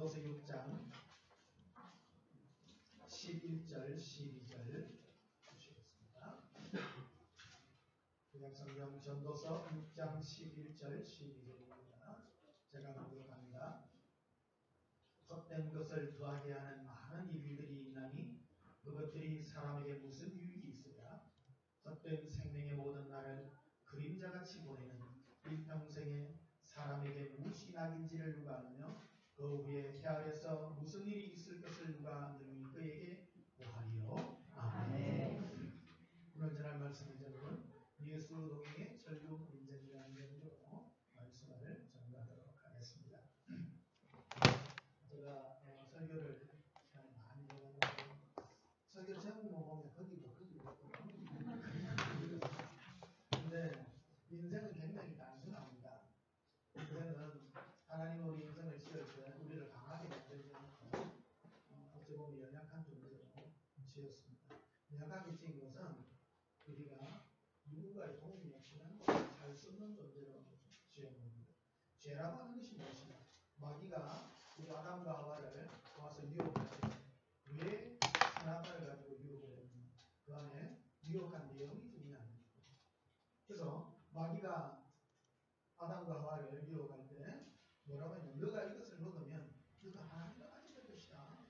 전도서 6장 11절 12절 보시겠습니다. 구약성경 전도서 6장 11절 12절입니다. 제가 공독합니다. 헛된 것을 더하게 하는 많은 일들이 있나니 그것들이 사람에게 무슨 유익이 있으랴. 헛된 생명의 모든 날을 그림자같이 보내는 일평생에 사람에게 무엇이 낙인지를 누가 아느며 그 후에 해아래서 무슨 일이 있을 것을 누가 능히 그에게 보하리요. 아멘. 오늘 전할 말씀의 제목은 예수 동행의 절규 인생이라는 제목으로 말씀을 전하도록 하겠습니다. 제가 설교를 많이 해봤는데 설교 제목만 보면 거기도 근데 인생은 굉장히 단순합니다. 인생은 하나님 우리 인생을 지을 때 우리를 강하게 만들지 않고 어찌 보면 연약한 존재로 지었습니다. 연약하게 지은 것은 우리가 누군가의 도움이 없이는 살 수 없는 존재로 지은 겁니다. 죄라고 하는 것이 무엇이냐? 마귀가 우리 아담과 하와를 와서 유혹했을 때 왜 선악과를 가지고 유혹을 했느냐? 그 안에 유혹한 내용이 중요합니다. 그래서 마귀가 아담과 하와를 유혹할 때 뭐라고 했냐? 너가 이것을 먹으면 너가 하나님과 같이 될 것이다.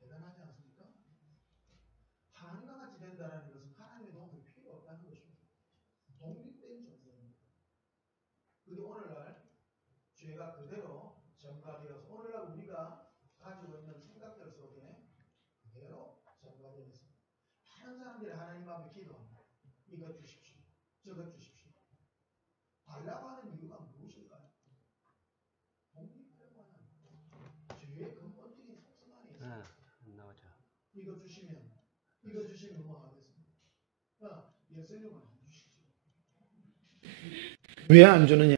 대단하지 않습니까? 하나님과 같이 된다는 것은 하나님의 도움이 필요 없다는 것입니다. 독립된 존재입니다. 그런데 오늘날 죄가 그대로 전가되어서 오늘날 우리가 가지고 있는 생각들 속에 그대로 전가되어 있습니다. 많은 사람들이 하나님 앞에 기도합니다. 이것 주십시오. 저것 주십시오. 달라고 하는 이유가 무엇일까요? 독립하려고 하는 죄의 근본적인 속성 안에 있습니다. 이거 주시면 뭐 하겠습니까? 예수님은 안 주시죠. 왜 안 주느냐?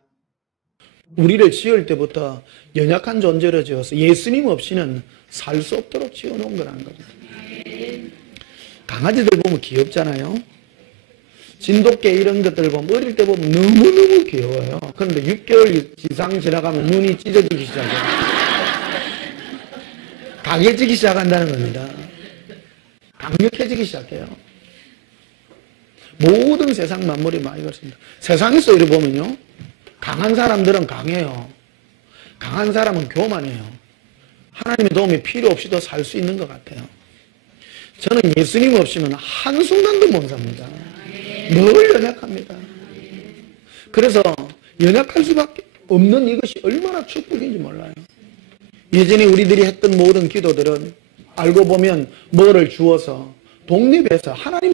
우리를 지을 때부터 연약한 존재로 지어서 예수님 없이는 살 수 없도록 지어놓은 거라는 겁니다. 강아지들 보면 귀엽잖아요. 진돗개 이런 것들 보면 어릴 때 보면 너무너무 귀여워요. 그런데 6개월 이상 지나가면 눈이 찢어지기 시작해요. 강해지기 시작한다는 겁니다. 강력해지기 시작해요. 모든 세상 만물이 많이 그렇습니다. 세상에서 이렇게 보면요, 강한 사람들은 강해요. 강한 사람은 교만해요. 하나님의 도움이 필요 없이도 살 수 있는 것 같아요. 저는 예수님 없이는 한순간도 못 삽니다. 늘 연약합니다. 그래서 연약할 수밖에 없는 이것이 얼마나 축복인지 몰라요. 예전에 우리들이 했던 모든 기도들은 알고 보면 뭐를 주어서 독립해서 하나님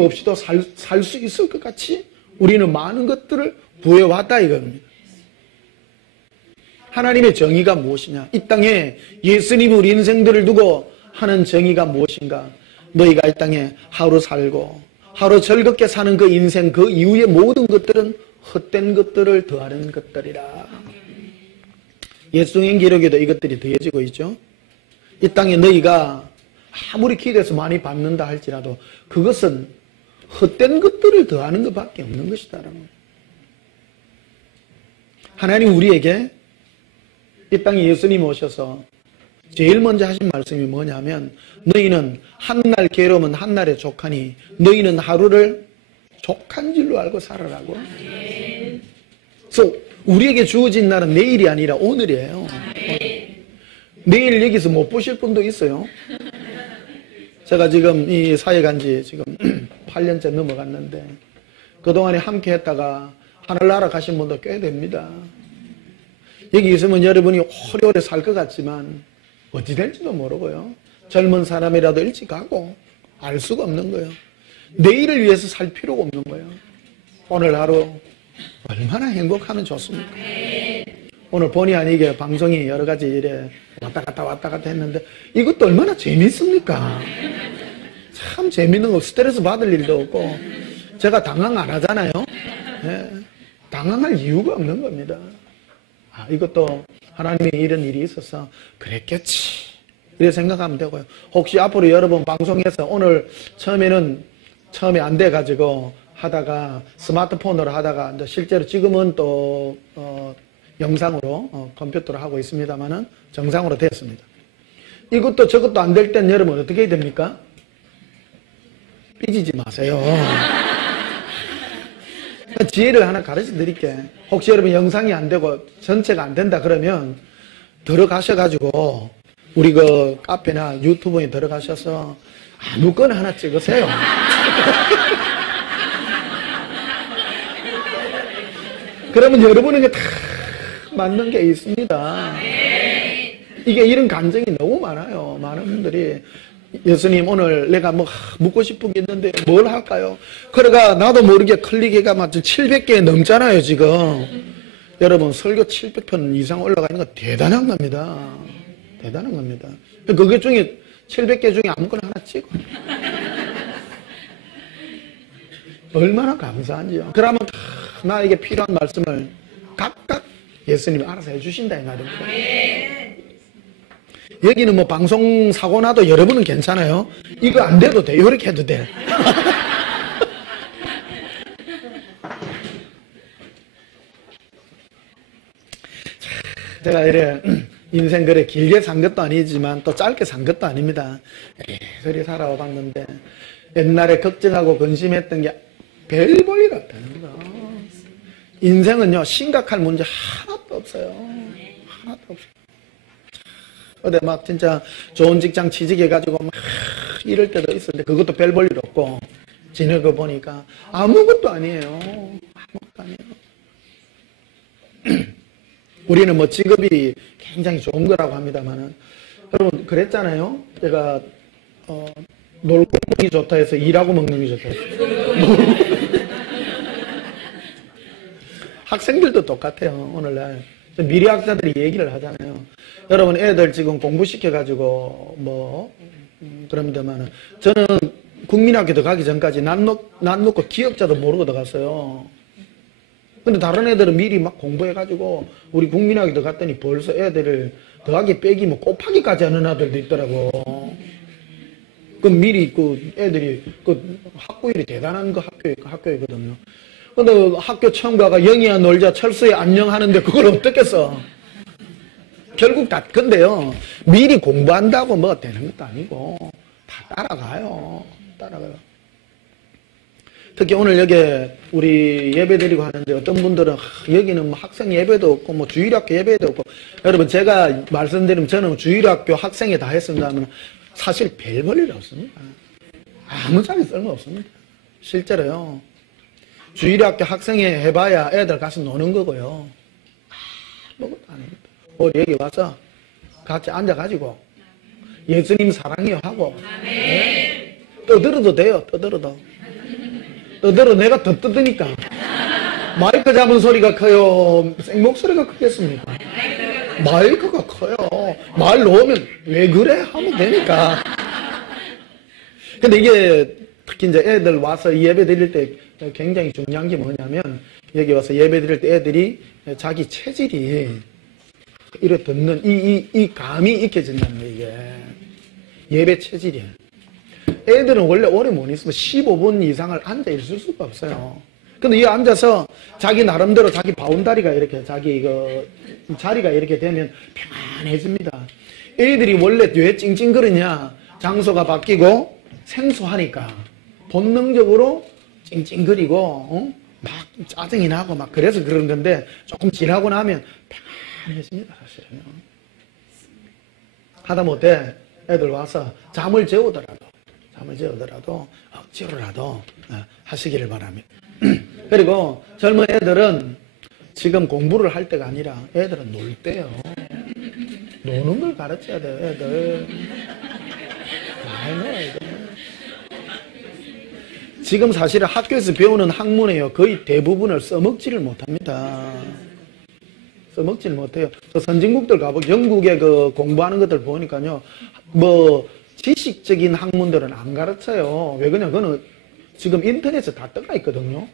없이도 살 수 있을 것 같이 우리는 많은 것들을 부여왔다 이겁니다. 하나님의 정의가 무엇이냐? 이 땅에 예수님이 우리 인생들을 두고 하는 정의가 무엇인가? 너희가 이 땅에 하루 살고 하루 즐겁게 사는 그 인생 그 이후의 모든 것들은 헛된 것들을 더하는 것들이라. 예수님 기록에도 이것들이 더해지고 있죠. 이 땅에 너희가 아무리 기도해서 많이 받는다 할지라도 그것은 헛된 것들을 더하는 것밖에 없는 것이다. 하나님 우리에게 이 땅에 예수님 오셔서 제일 먼저 하신 말씀이 뭐냐면 너희는 한날 괴로우면 한날에 족하니 너희는 하루를 족한 줄로 알고 살아라고. 그래서 우리에게 주어진 날은 내일이 아니라 오늘이에요. 내일 여기서 못 보실 분도 있어요. 제가 지금 이 사회 간지 지금 8년째 넘어갔는데 그동안에 함께 했다가 하늘나라 가신 분도 꽤 됩니다. 여기 있으면 여러분이 오래오래 살 것 같지만 어찌 될지도 모르고요. 젊은 사람이라도 일찍 가고 알 수가 없는 거예요. 내일을 위해서 살 필요가 없는 거예요. 오늘 하루 얼마나 행복하면 좋습니까? 오늘 본의 아니게 방송이 여러 가지 일에 왔다 갔다 했는데 이것도 얼마나 재밌습니까? 참 재밌는 거, 스트레스 받을 일도 없고 제가 당황 안 하잖아요. 네. 당황할 이유가 없는 겁니다. 이것도 하나님의 이런 일이 있어서 그랬겠지 이렇게 생각하면 되고요. 혹시 앞으로 여러분 방송에서 오늘 처음에 안 돼가지고 하다가 스마트폰으로 하다가 이제 실제로 지금은 또 영상으로 컴퓨터로 하고 있습니다만은 정상으로 됐습니다. 이것도 저것도 안 될 땐 여러분 어떻게 해야 됩니까? 삐지지 마세요. 지혜를 하나 가르쳐 드릴게. 혹시 여러분 영상이 안 되고 전체가 안 된다 그러면 들어가셔가지고 우리 그 카페나 유튜브에 들어가셔서 아무거나 하나 찍으세요. 그러면 여러분에게 다 맞는 게 있습니다. 이게 이런 감정이 너무 많아요. 많은 분들이 예수님 오늘 내가 뭐 묻고 싶은 게 있는데 뭘 할까요? 그러가 나도 모르게 클릭해가 막 700개 넘잖아요 지금. 여러분 설교 700편 이상 올라가 있는 거 대단한 겁니다. 대단한 겁니다. 그게 중에 700개 중에 아무거나 하나 찍어. 얼마나 감사한지요. 그러면 나에게 필요한 말씀을 각각 예수님이 알아서 해주신다 이 말입니다. 여기는 뭐 방송 사고 나도 여러분은 괜찮아요. 이거 안 돼도 돼. 이렇게 해도 돼. 제가 이래 인생 그래 길게 산 것도 아니지만 또 짧게 산 것도 아닙니다. 그리 살아와 봤는데 옛날에 걱정하고 근심했던 게 별 볼일 없답니다. 인생은요 심각할 문제 하나도 없어요. 하나도 없어요. 어디 막 진짜 좋은 직장 취직해가지고 막 이럴 때도 있었는데 그것도 별 볼 일 없고 지내고 보니까 아무것도 아니에요. 아무것도 아니에요. 우리는 뭐 직업이 굉장히 좋은 거라고 합니다만은 여러분 그랬잖아요. 제가 놀고 먹기 좋다 해서 일하고 먹는 게 좋다 해서 학생들도 똑같아요. 오늘날 미래학자들이 얘기를 하잖아요. 여러분 애들 지금 공부시켜가지고 뭐 그럽니다만은 저는 국민학교 들어가기 전까지 난 놓고 기억자도 모르고 들어갔어요. 근데 다른 애들은 미리 막 공부해가지고 우리 국민학교 들어갔더니 벌써 애들을 더하기 빼기 뭐 곱하기까지 하는 아들도 있더라고. 그럼 미리 그 애들이 그 학구열이 대단한 그 학교이거든요. 근데 학교 처음 가가 영희야 놀자 철수야 안녕 하는데 그걸 어떻게 써? 결국 다 근데요 미리 공부한다고 뭐가 되는 것도 아니고 다 따라가요. 따라가요. 특히 오늘 여기 우리 예배 드리고 하는데 어떤 분들은 여기는 뭐 학생 예배도 없고 뭐 주일학교 예배도 없고 여러분 제가 말씀드리면 저는 주일학교 학생회 다 했습니다 하면 사실 별 볼 일 없습니다. 아무 짝에 쓸모 없습니다. 실제로요. 주일학교 학생회 해봐야 애들 가서 노는 거고요. 아무것도 아닙니다. 우리 여기 와서 같이 앉아가지고 예수님 사랑해요 하고 네. 떠들어도 돼요. 떠들어도 내가 더 뜯으니까 마이크 잡은 소리가 커요? 생목소리가 크겠습니까? 마이크가 커요. 말 놓으면 왜 그래? 하면 되니까. 근데 이게 특히 이제 애들 와서 예배 드릴 때 굉장히 중요한 게 뭐냐면 여기 와서 예배 드릴 때 애들이 자기 체질이 이래 듣는 이 감이 익혀진다는 거예요. 이게 예배 체질이에요. 애들은 원래 오래 못 있으면 15분 이상을 앉아 있을 수가 없어요. 근데 이 앉아서 자기 나름대로 자기 바운다리가 이렇게 자기 이거 자리가 이렇게 되면 편안해집니다. 애들이 원래 왜 찡찡거리냐? 장소가 바뀌고 생소하니까 본능적으로 찡찡거리고 막 짜증이 나고 막 그래서 그런 건데 조금 지나고 나면 편안해집니다. 사실은 하다못해 애들 와서 잠을 재우더라도 억지로라도 하시기를 바랍니다. 그리고 젊은 애들은 지금 공부를 할 때가 아니라 애들은 놀 때요. 노는 걸 가르쳐야 돼요. 애들 많이 놀아야 돼요. 지금 사실은 학교에서 배우는 학문에요 거의 대부분을 써먹지를 못합니다. 써먹지를 못해요. 선진국들 가보고 영국의 그 공부하는 것들 보니까요 뭐 지식적인 학문들은 안 가르쳐요. 왜 그러냐? 그거는 지금 인터넷에 다 떠가 있거든요.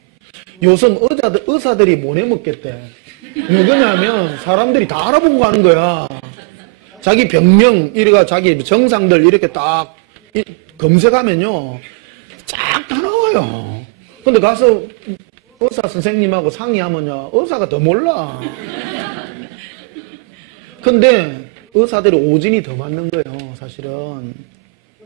요즘 의사들이 못 해먹겠대. 왜 그러냐면 사람들이 다 알아보고 가는 거야. 자기 병명, 이래가 자기 정상들 이렇게 딱 검색하면요. 쫙 다 나와요. 근데 가서 의사 선생님하고 상의하면요. 의사가 더 몰라. 근데 의사들이 오진이 더 맞는 거예요, 사실은.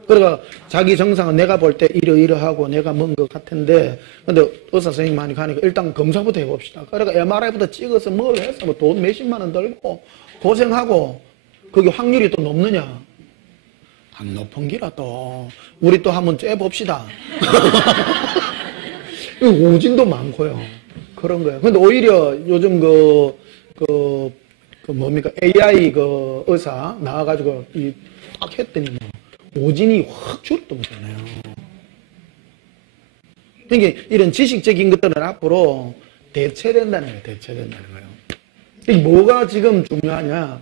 그러니까 자기 정상은 내가 볼 때 이러이러하고 내가 뭔 것 같은데, 근데 의사 선생님 많이 가니까 일단 검사부터 해봅시다. 그러니까 MRI부터 찍어서 뭘 해서 뭐 돈 몇십만 원 들고 고생하고, 그게 확률이 또 높느냐? 안 높은 기라 또. 우리 또 한번 째봅시다. 오진도 많고요. 그런 거예요. 근데 오히려 요즘 뭡니까? AI 의사 나와가지고 딱 했더니 오진이 확 줄었다잖아요. 그러니까 이런 지식적인 것들은 앞으로 대체된다는 거예요. 대체된다는 거예요. 이게 뭐가 지금 중요하냐?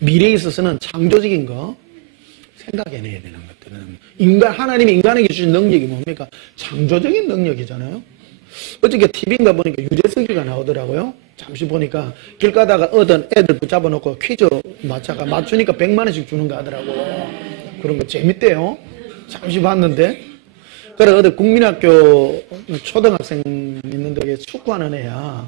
미래에 있어서는 창조적인 거 생각해내야 되는 것들은 하나님이 인간에게 주신 능력이 뭡니까? 창조적인 능력이잖아요. 어저께 TV인가 보니까 유재석이가 나오더라고요. 잠시 보니까 길 가다가 어떤 애들 붙잡아 놓고 퀴즈 맞추니까 100만 원씩 주는 거 하더라고. 그런 거 재밌대요. 잠시 봤는데. 그래 어디 국민학교 초등학생 있는데 이게 축구하는 애야.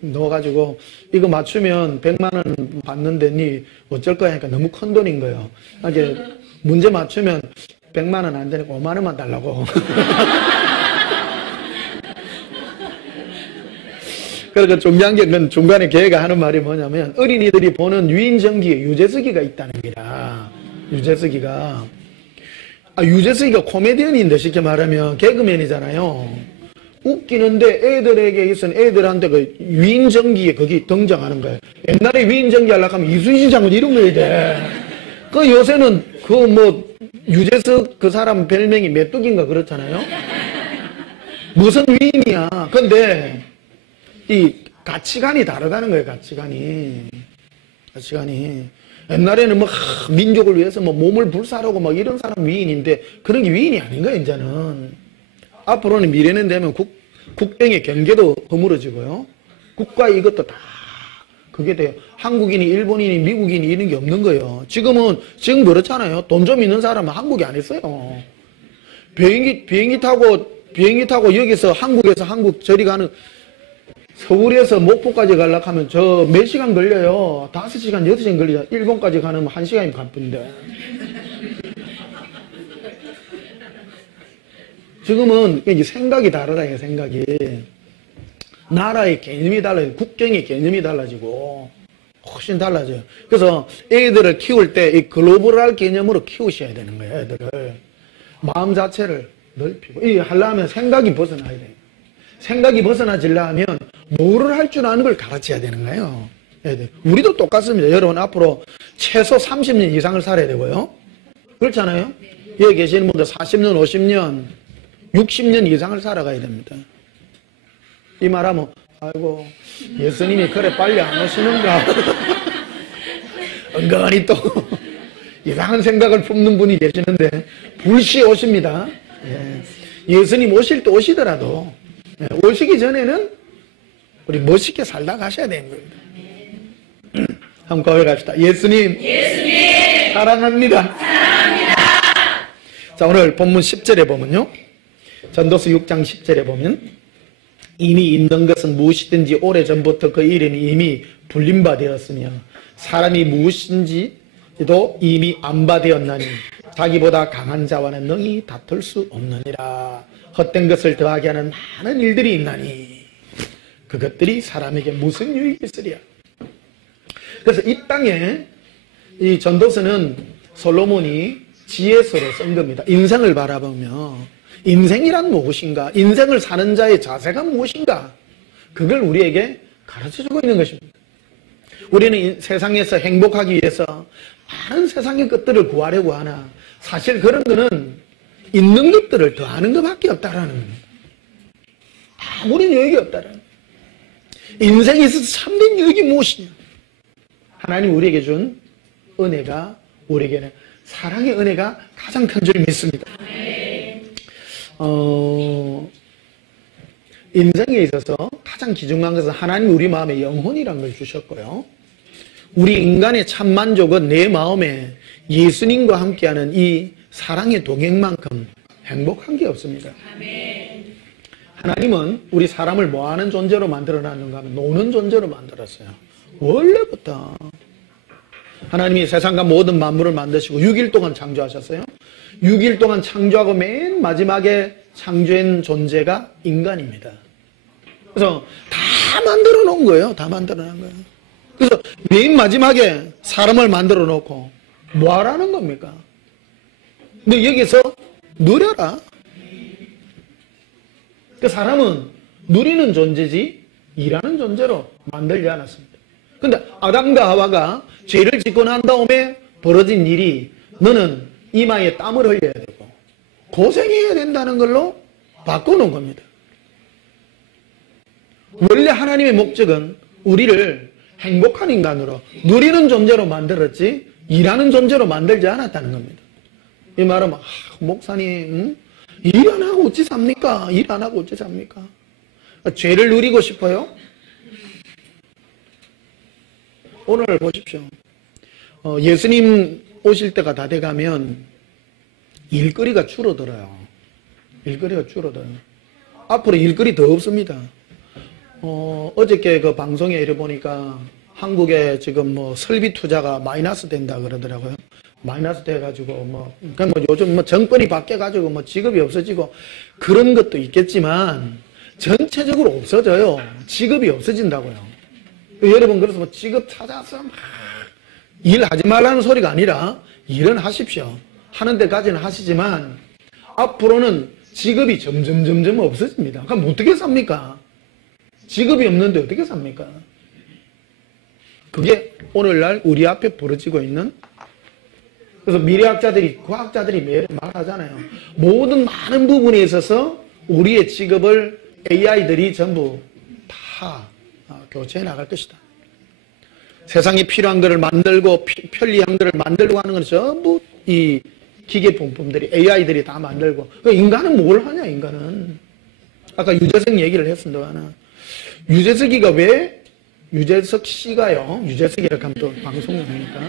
넣어가지고 이거 맞추면 100만 원 받는데 니 어쩔 거야 하니까 너무 큰 돈인 거예요. 이제 문제 맞추면 100만 원 안 되니까 5만 원만 달라고. 그러니까 중요한 게 중간에 걔가 하는 말이 뭐냐면 어린이들이 보는 유인전기에 유재석이가 있다는 게라. 유재석이가 유재석이가 코미디언인데 쉽게 말하면 개그맨이잖아요. 웃기는데 애들에게 있어는 애들한테 그 유인전기에 거기 등장하는 거예요. 옛날에 유인전기 하려고 하면 이순신 장군 이런 거 해야 돼. 그 요새는 유재석 그 사람 별명이 메뚜기인가 그렇잖아요. 무슨 위인이야. 근데 이 가치관이 다르다는 거예요. 가치관이 옛날에는 민족을 위해서 몸을 불사르고 이런 사람 위인인데 그런 게 위인이 아닌 거예요. 이제는 앞으로는 미래는 되면 국경의 경계도 허물어지고요. 국가 이것도 다 그게 돼요. 한국인이 일본인이 미국인이 이런 게 없는 거예요. 지금 그렇잖아요. 돈 좀 있는 사람은 한국에 안 있어요. 비행기 타고 여기서 한국에서 한국 저리 가는 서울에서 목포까지 가려고 하면 저 몇 시간 걸려요. 5시간, 6시간 걸리죠. 일본까지 가면 1시간이 가쁜데. 지금은 이제 생각이 다르다, 이게 생각이. 나라의 개념이 달라요. 국경의 개념이 달라지고 훨씬 달라져요. 그래서 애들을 키울 때 이 글로벌할 개념으로 키우셔야 되는 거예요. 애들을. 마음 자체를 넓히고. 이 하려면 생각이 벗어나야 돼요. 생각이 벗어나지려면 뭐를 할 줄 아는 걸 가르쳐야 되는 거예요. 애들. 우리도 똑같습니다. 여러분 앞으로 최소 30년 이상을 살아야 되고요. 그렇잖아요. 여기 계시는 분들 40년, 50년, 60년 이상을 살아가야 됩니다. 이 말하면 아이고 예수님이 그래 빨리 안 오시는가. 은근히 또 이상한 생각을 품는 분이 계시는데 불시 오십니다. 예수님 오실 때 오시더라도 오시기 전에는 우리 멋있게 살다 가셔야 되는 겁니다. 한번 고백합시다. 예수님 사랑합니다. 자, 오늘 본문 10절에 보면요. 전도서 6장 10절에 보면 이미 있는 것은 무엇이든지 오래전부터 그 이름이 이미 불린 바 되었으며 사람이 무엇인지도 이미 안바되었나니 자기보다 강한 자와는 능히 다툴 수 없느니라. 헛된 것을 더하게 하는 많은 일들이 있나니 그것들이 사람에게 무슨 유익이 있으랴. 그래서 이 땅에 이 전도서는 솔로몬이 지혜서로 쓴 겁니다. 인생을 바라보며 인생이란 무엇인가, 인생을 사는 자의 자세가 무엇인가, 그걸 우리에게 가르쳐주고 있는 것입니다. 우리는 세상에서 행복하기 위해서 많은 세상의 것들을 구하려고 하나 사실 그런 거는 있는 것들을 더하는 것밖에 없다라는 겁니다. 아무리 유익이 없다라는 겁니다. 인생에 있어서 참된 유익이 무엇이냐. 하나님 우리에게 준 은혜가, 우리에게는 사랑의 은혜가 가장 큰 줄 믿습니다. 인생에 있어서 가장 귀중한 것은 하나님 우리 마음에 영혼이라는 걸 주셨고요. 우리 인간의 참 만족은 내 마음에 예수님과 함께하는 이 사랑의 동행만큼 행복한 게 없습니다. 하나님은 우리 사람을 뭐하는 존재로 만들어놨는가 하면 노는 존재로 만들었어요. 원래부터. 하나님이 세상과 모든 만물을 만드시고 6일 동안 창조하셨어요. 6일 동안 창조하고 맨 마지막에 창조한 존재가 인간입니다. 그래서 다 만들어 놓은 거예요. 다 만들어 놓은 거예요. 그래서 맨 마지막에 사람을 만들어 놓고 뭐 하라는 겁니까? 너 여기서 누려라. 그 사람은 누리는 존재지 일하는 존재로 만들지 않았습니다. 근데 아담과 하와가 죄를 짓고 난 다음에 벌어진 일이 너는 이마에 땀을 흘려야 되고 고생해야 된다는 걸로 바꿔놓은 겁니다. 원래 하나님의 목적은 우리를 행복한 인간으로 누리는 존재로 만들었지 일하는 존재로 만들지 않았다는 겁니다. 이 말은 목사님 일 안 하고 어찌 삽니까? 일 안 하고 어찌 삽니까? 죄를 누리고 싶어요? 오늘 보십시오. 예수님 오실 때가 다 돼가면 일거리가 줄어들어요. 일거리가 줄어들어요. 앞으로 일거리 더 없습니다. 어저께 그 방송에 이래 보니까 한국에 지금 뭐 설비 투자가 마이너스 된다 그러더라고요. 마이너스 돼가지고 그러니까 요즘 정권이 바뀌어가지고 직업이 없어지고 그런 것도 있겠지만 전체적으로 없어져요. 직업이 없어진다고요. 여러분 그래서 직업 찾아서 막 일하지 말라는 소리가 아니라 일은 하십시오. 하는 데까지는 하시지만 앞으로는 직업이 점점 없어집니다. 그럼 어떻게 삽니까? 직업이 없는데 어떻게 삽니까? 그게 오늘날 우리 앞에 벌어지고 있는 그래서 미래학자들이 과학자들이 매일 말하잖아요. 모든 많은 부분에 있어서 우리의 직업을 AI들이 전부 다 교체해 나갈 것이다. 세상에 필요한 것을 만들고 편리한 것을 만들고 하는 건 전부 이 기계 부품들이 AI들이 다 만들고 인간은 뭘 하냐 인간은. 아까 유재석 얘기를 했습니다만 유재석이가 왜 유재석 씨가요. 유재석이라고 하면 또 방송이니까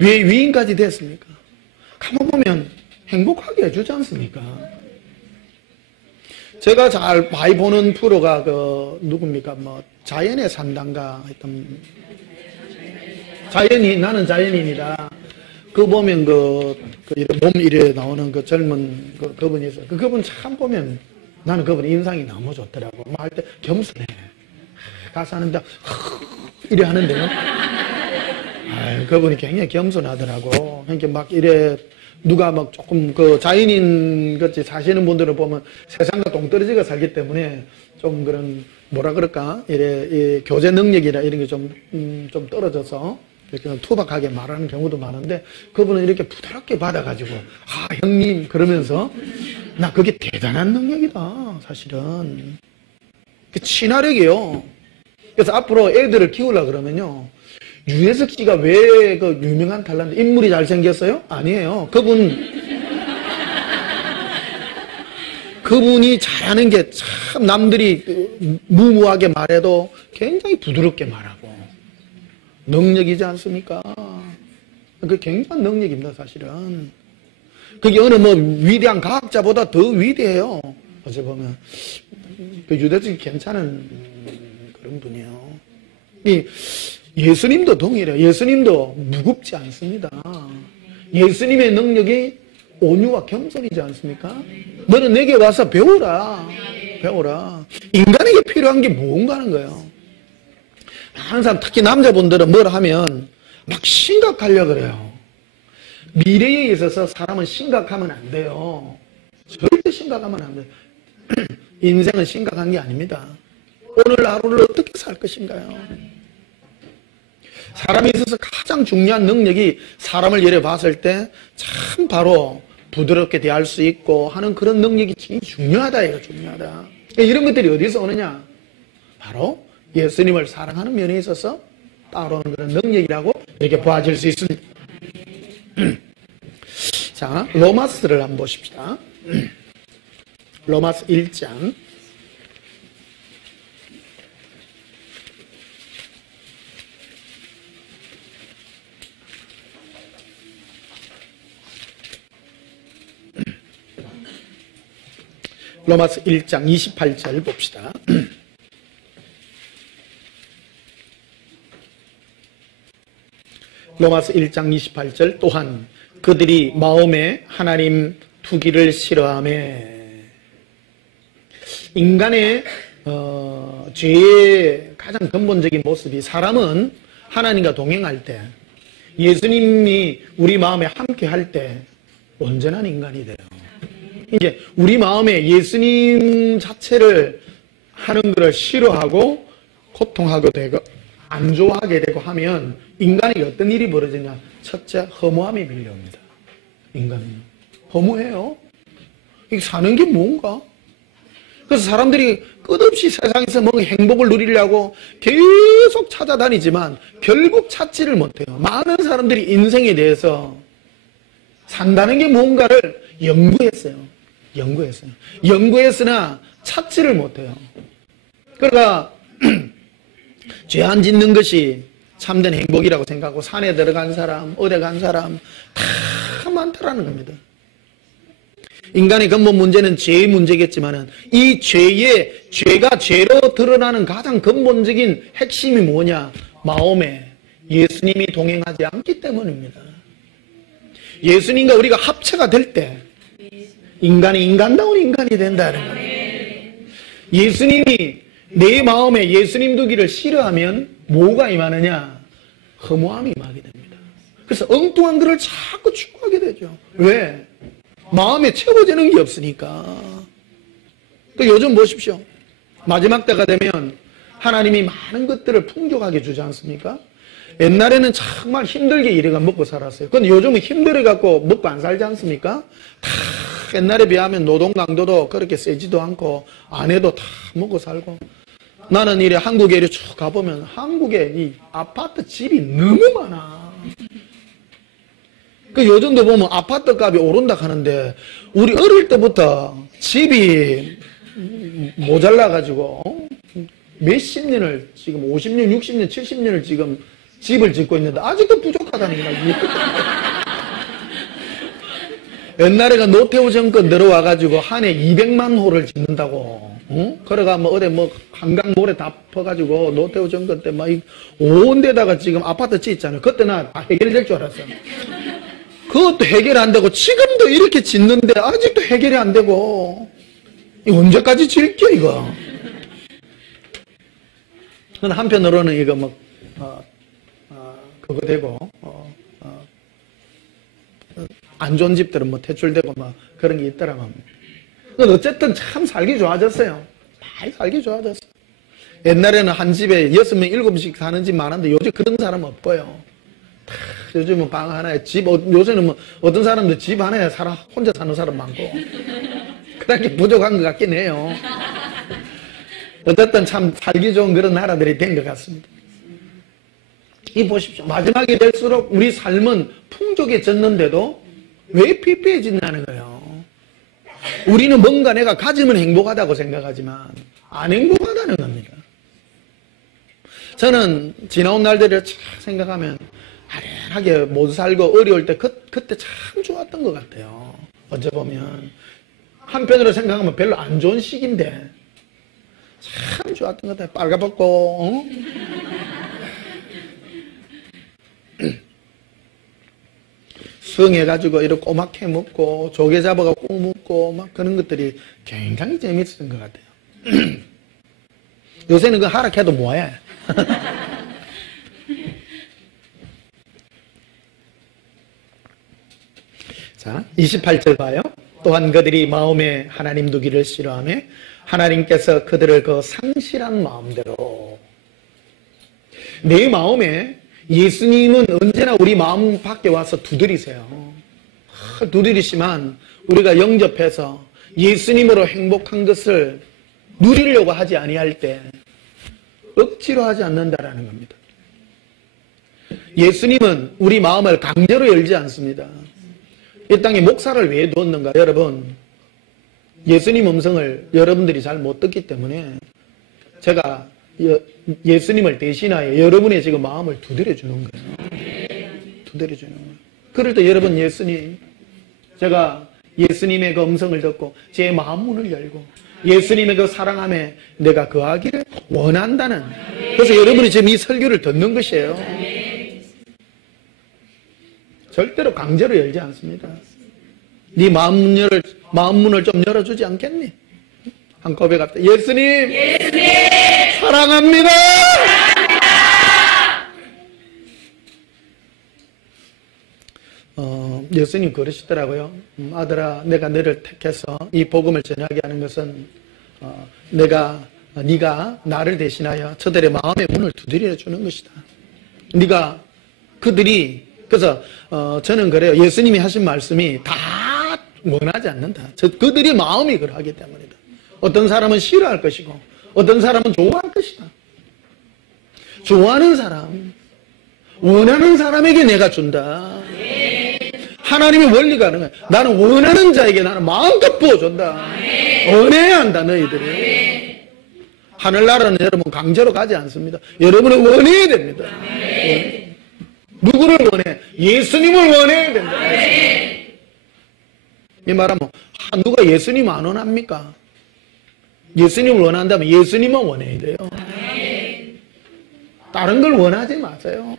왜 위인까지 됐습니까? 가만 보면 행복하게 해주지 않습니까? 제가 잘 많이 보는 프로가 누굽니까? 자연의 산단가 했던 나는 자연인이다. 보면 몸 이래 나오는 젊은 그분이 있어요. 그분 참 보면 나는 그분 인상이 너무 좋더라고. 할 때 겸손해. 가서 하는데 이래 하는데요. 그분이 굉장히 겸손하더라고. 그러니까 이래 누가 조금 자연인 같이 사시는 분들을 보면 세상과 동떨어지게 살기 때문에 좀 그런 뭐라 그럴까 이래 교제 능력이나 이런 게 좀 떨어져서 이렇게 투박하게 말하는 경우도 많은데 그분은 이렇게 부드럽게 받아가지고 형님 그러면서 나 그게 대단한 능력이다 사실은. 그 친화력이요. 그래서 앞으로 애들을 키우려 그러면요. 유재석 씨가 왜 유명한 탤런트 인물이 잘생겼어요? 아니에요. 그분이 잘하는 게 참 남들이 무모하게 말해도 굉장히 부드럽게 말하고 능력이지 않습니까? 그게 굉장한 능력입니다 사실은. 그게 어느 위대한 과학자보다 더 위대해요. 어제 보면 유재석이 괜찮은 그런 분이에요. 예수님도 동일해요. 예수님도 무겁지 않습니다. 예수님의 능력이 온유와 겸손이지 않습니까? 너는 내게 와서 배우라. 인간에게 필요한 게 뭔가 하는 거예요. 항상 특히 남자분들은 뭘 하면 막 심각하려고 그래요. 미래에 있어서 사람은 심각하면 안 돼요. 절대 심각하면 안 돼요. 인생은 심각한 게 아닙니다. 오늘 하루를 어떻게 살 것인가요? 사람에 있어서 가장 중요한 능력이 사람을 예를 봤을 때 참 바로 부드럽게 대할 수 있고 하는 그런 능력이 제일 중요하다. 이거 중요하다. 이런 것들이 어디서 오느냐? 바로 예수님을 사랑하는 면에 있어서 따라오는 그런 능력이라고 이렇게 보아질 수 있습니다. 자, 로마스를 한번 보십시다. 로마스 1장. 로마서 1장 28절 봅시다. 로마서 1장 28절 또한 그들이 마음에 하나님 두기를 싫어하며 인간의 죄의 가장 근본적인 모습이 사람은 하나님과 동행할 때 예수님이 우리 마음에 함께 할 때 온전한 인간이 돼요. 이제 우리 마음에 예수님 자체를 하는 것을 싫어하고 고통하게 되고 안 좋아하게 되고 하면 인간에게 어떤 일이 벌어지냐. 첫째, 허무함이 밀려옵니다. 인간은 허무해요. 이게 사는 게 뭔가? 그래서 사람들이 끝없이 세상에서 뭐 행복을 누리려고 계속 찾아다니지만 결국 찾지를 못해요. 많은 사람들이 인생에 대해서 산다는 게 뭔가를 연구했으나 찾지를 못해요. 그러니까 죄 안 짓는 것이 참된 행복이라고 생각하고 산에 들어간 사람, 어디 간 사람 다 많다라는 겁니다. 인간의 근본 문제는 죄의 문제겠지만 이 죄가 죄로 드러나는 가장 근본적인 핵심이 뭐냐? 마음에 예수님이 동행하지 않기 때문입니다. 예수님과 우리가 합체가 될 때 인간이 인간다운 인간이 된다는 거예요. 예수님이 내 마음에 예수님 두기를 싫어하면 뭐가 임하느냐? 허무함이 임하게 됩니다. 그래서 엉뚱한 것을 자꾸 추구하게 되죠. 왜? 마음에 채워지는 게 없으니까. 요즘 보십시오. 마지막 때가 되면 하나님이 많은 것들을 풍족하게 주지 않습니까? 옛날에는 정말 힘들게 일해가 먹고 살았어요. 근데 요즘은 힘들어갖고 먹고 안 살지 않습니까? 다 옛날에 비하면 노동 강도도 그렇게 세지도 않고 아내도 다 먹고 살고. 나는 이래 한국에 이래 쭉 가보면 한국에 이 아파트 집이 너무 많아. 요즘도 보면 아파트 값이 오른다 하는데 우리 어릴 때부터 집이 모자라가지고 몇십 년을 지금 50년, 60년, 70년을 지금 집을 짓고 있는데 아직도 부족하다는 거야. 옛날에가 노태우 정권 들어와가지고 한 해 200만 호를 짓는다고. 응? 그래가 뭐 어디 뭐 한강 모래 다 퍼가지고 노태우 정권 때 막 온 데다가 지금 아파트 짓잖아요. 그때 나 해결될 줄 알았어. 그것도 해결 안 되고 지금도 이렇게 짓는데 아직도 해결이 안 되고 언제까지 질겨 이거. 한편으로는 이거 뭐 그거 되고 안 좋은 집들은 뭐 퇴출되고 막 그런 게 있더라고요. 어쨌든 참 살기 좋아졌어요. 많이 살기 좋아졌어. 옛날에는 한 집에 6명, 7씩 사는 집 많은데 요즘 그런 사람 없고요. 요즘은 방 하나에 요새는 뭐 어떤 사람들 집 하나에 혼자 사는 사람 많고 그렇게 부족한 것 같긴 해요. 어쨌든 참 살기 좋은 그런 나라들이 된 것 같습니다. 이 보십시오. 마지막이 될수록 우리 삶은 풍족해졌는데도 왜 피폐해진다는 거예요. 우리는 뭔가 내가 가지면 행복하다고 생각하지만 안 행복하다는 겁니다. 저는 지나온 날들을 생각하면 아련하게 못 살고 어려울 때 그때 참 좋았던 것 같아요. 어째 보면 한편으로 생각하면 별로 안 좋은 시기인데 참 좋았던 것 같아요. 빨가벗고 수영해가지고 이렇게 꼬맣게 먹고 조개 잡아갖고 먹고 막 그런 것들이 굉장히 재밌었던 것 같아요. 요새는 그 하락해도 뭐해. 자, 28절 봐요. 또한 그들이 마음에 하나님 두기를 싫어하며 하나님께서 그들을 그 상실한 마음대로. 내 마음에 예수님은 언제나 우리 마음 밖에 와서 두드리세요. 두드리시면 우리가 영접해서 예수님으로 행복한 것을 누리려고 하지 아니할 때 억지로 하지 않는다라는 겁니다. 예수님은 우리 마음을 강제로 열지 않습니다. 이 땅에 목사를 왜 두었는가? 여러분, 예수님 음성을 여러분들이 잘 못 듣기 때문에 제가 예수님을 대신하여 여러분의 지금 마음을 두드려 주는 거예요. 두드려 주는 거예요. 그럴 때 여러분 예수님, 제가 예수님의 그 음성을 듣고 제 마음 문을 열고 예수님의 그 사랑함에 내가 거하기를 원한다는, 그래서 여러분이 지금 이 설교를 듣는 것이에요. 절대로 강제로 열지 않습니다. 네 마음문을 좀 열어주지 않겠니? 한 고백합시다. 예수님, 사랑합니다. 예수님 그러시더라고요. 아들아, 내가 너를 택해서 이 복음을 전하게 하는 것은 네가 나를 대신하여 저들의 마음의 문을 두드려 주는 것이다. 네가 그들이 그래서 저는 그래요. 예수님이 하신 말씀이 다 원하지 않는다. 그들이 마음이 그러하기 때문이다. 어떤 사람은 싫어할 것이고 어떤 사람은 좋아할 것이다. 좋아하는 사람, 원하는 사람에게 내가 준다. 하나님의 원리가 하는 거야. 나는 원하는 자에게 나는 마음껏 부어준다. 원해야 한다, 너희들이. 하늘나라는 여러분 강제로 가지 않습니다. 여러분은 원해야 됩니다. 누구를 원해? 예수님을 원해야 된다. 이 말하면 누가 예수님 안 원합니까? 예수님을 원한다면 예수님만 원해야 돼요. 다른 걸 원하지 마세요.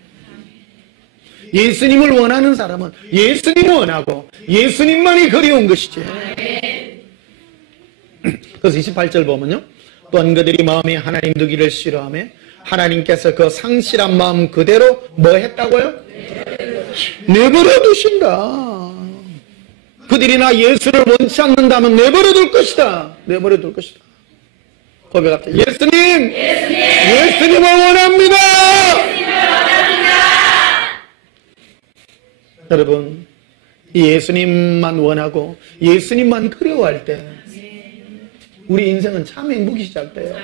예수님을 원하는 사람은 예수님을 원하고 예수님만이 그리운 것이지. 그래서 28절 보면요, 또한 그들이 마음에 하나님 두기를 싫어하며 하나님께서 그 상실한 마음 그대로 뭐 했다고요? 내버려 두신다. 그들이 나 예수를 원치 않는다면 내버려 둘 것이다. 내버려 둘 것이다. 고백합시다. 예수님을 원합니다. 여러분, 이 예수님만 원하고 예수님만 그리워할 때 우리 인생은 참 행복이 시작돼요.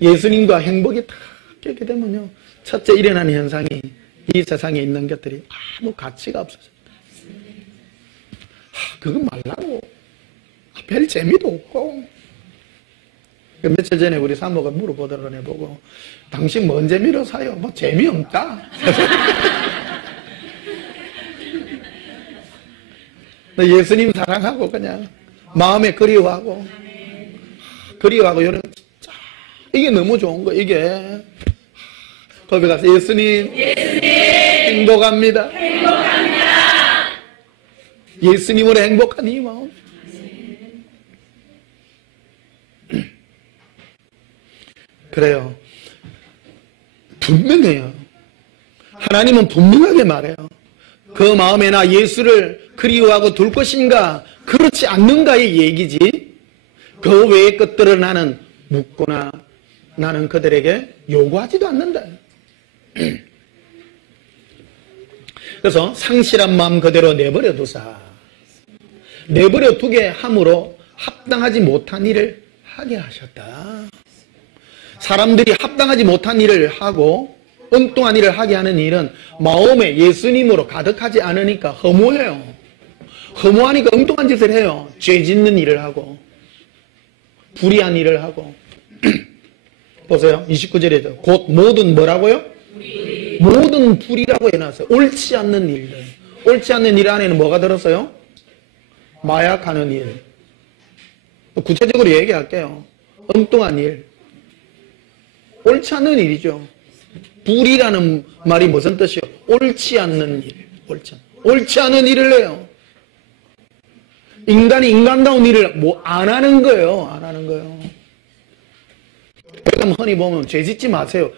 예수님과 행복이 다 깨게 되면요, 첫째 일어나는 현상이 이 세상에 있는 것들이 아무 가치가 없어집니다. 그거 말라고. 별 재미도 없고. 며칠 전에 우리 사모가 물어보더라고요. 보고 당신 뭔 재미로 사요? 뭐 재미없다. 예수님 사랑하고 그냥 마음에 그리워하고 이런 진짜 이게 너무 좋은 거. 이게 거기 가서 예수님 행복합니다. 예수님으로 행복한 이 마음. 그래요. 분명해요. 하나님은 분명하게 말해요. 그 마음에 나 예수를 그리워하고 둘 것인가 그렇지 않는가의 얘기지, 그 외의 것들을 나는 묻거나 나는 그들에게 요구하지도 않는다. 그래서 상실한 마음 그대로 내버려 두사. 내버려 두게 함으로 합당하지 못한 일을 하게 하셨다. 사람들이 합당하지 못한 일을 하고 엉뚱한 일을 하게 하는 일은 마음에 예수님으로 가득하지 않으니까 허무해요. 허무하니까 엉뚱한 짓을 해요. 죄 짓는 일을 하고 불의한 일을 하고. 보세요. 29절에죠. 곧 모든 뭐라고요? 모든 불의라고 해놨어요. 옳지 않는 일들. 옳지 않는 일 안에는 뭐가 들었어요? 마약하는 일. 구체적으로 얘기할게요. 엉뚱한 일. 옳지 않는 일이죠. 불이라는 말이 무슨 뜻이요? 옳지 않는 일. 옳지 않은 일을 해요. 인간이 인간다운 일을 안 하는 거예요. 안 하는 거예요. 그럼 흔히 보면 죄 짓지 마세요.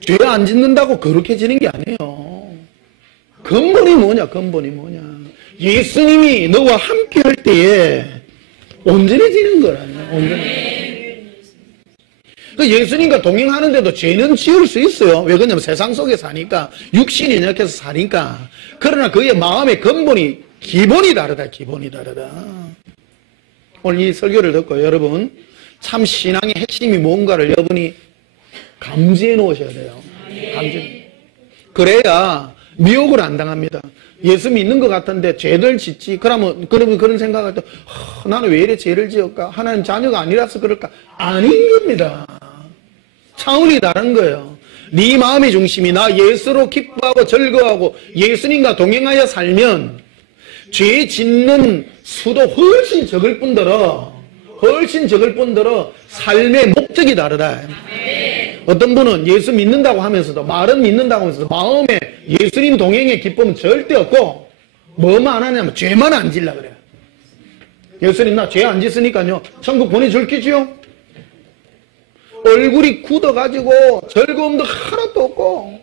죄 안 짓는다고 거룩해지는 게 아니에요. 근본이 뭐냐? 예수님이 너와 함께 할 때에 온전해지는 거라요. 그 예수님과 동행하는데도 죄는 지을 수 있어요. 왜 그러냐면 세상 속에 사니까, 육신이 연약해서 사니까. 그러나 그의 마음의 근본이, 기본이 다르다. 오늘 이 설교를 듣고 여러분, 참 신앙의 핵심이 뭔가를 여러분이 감지해 놓으셔야 돼요. 그래야 미혹을 안 당합니다. 예수 믿는 것 같은데 죄를 짓지. 그러면 그런 생각할 때 나는 왜 이래 죄를 지을까? 하나님 자녀가 아니라서 그럴까? 아닌 겁니다. 차원이 다른 거예요. 네 마음의 중심이 나 예수로 기뻐하고 즐거워하고 예수님과 동행하여 살면 죄 짓는 수도 훨씬 적을 뿐더러 삶의 목적이 다르다. 어떤 분은 예수 믿는다고 하면서도, 말은 믿는다고 하면서도 마음에 예수님 동행의 기쁨은 절대 없고 뭐만 하냐면 죄만 안 질라 그래요. 예수님 나 죄 안 짓으니까요 천국 보내줄 기지요? 얼굴이 굳어가지고 즐거움도 하나도 없고,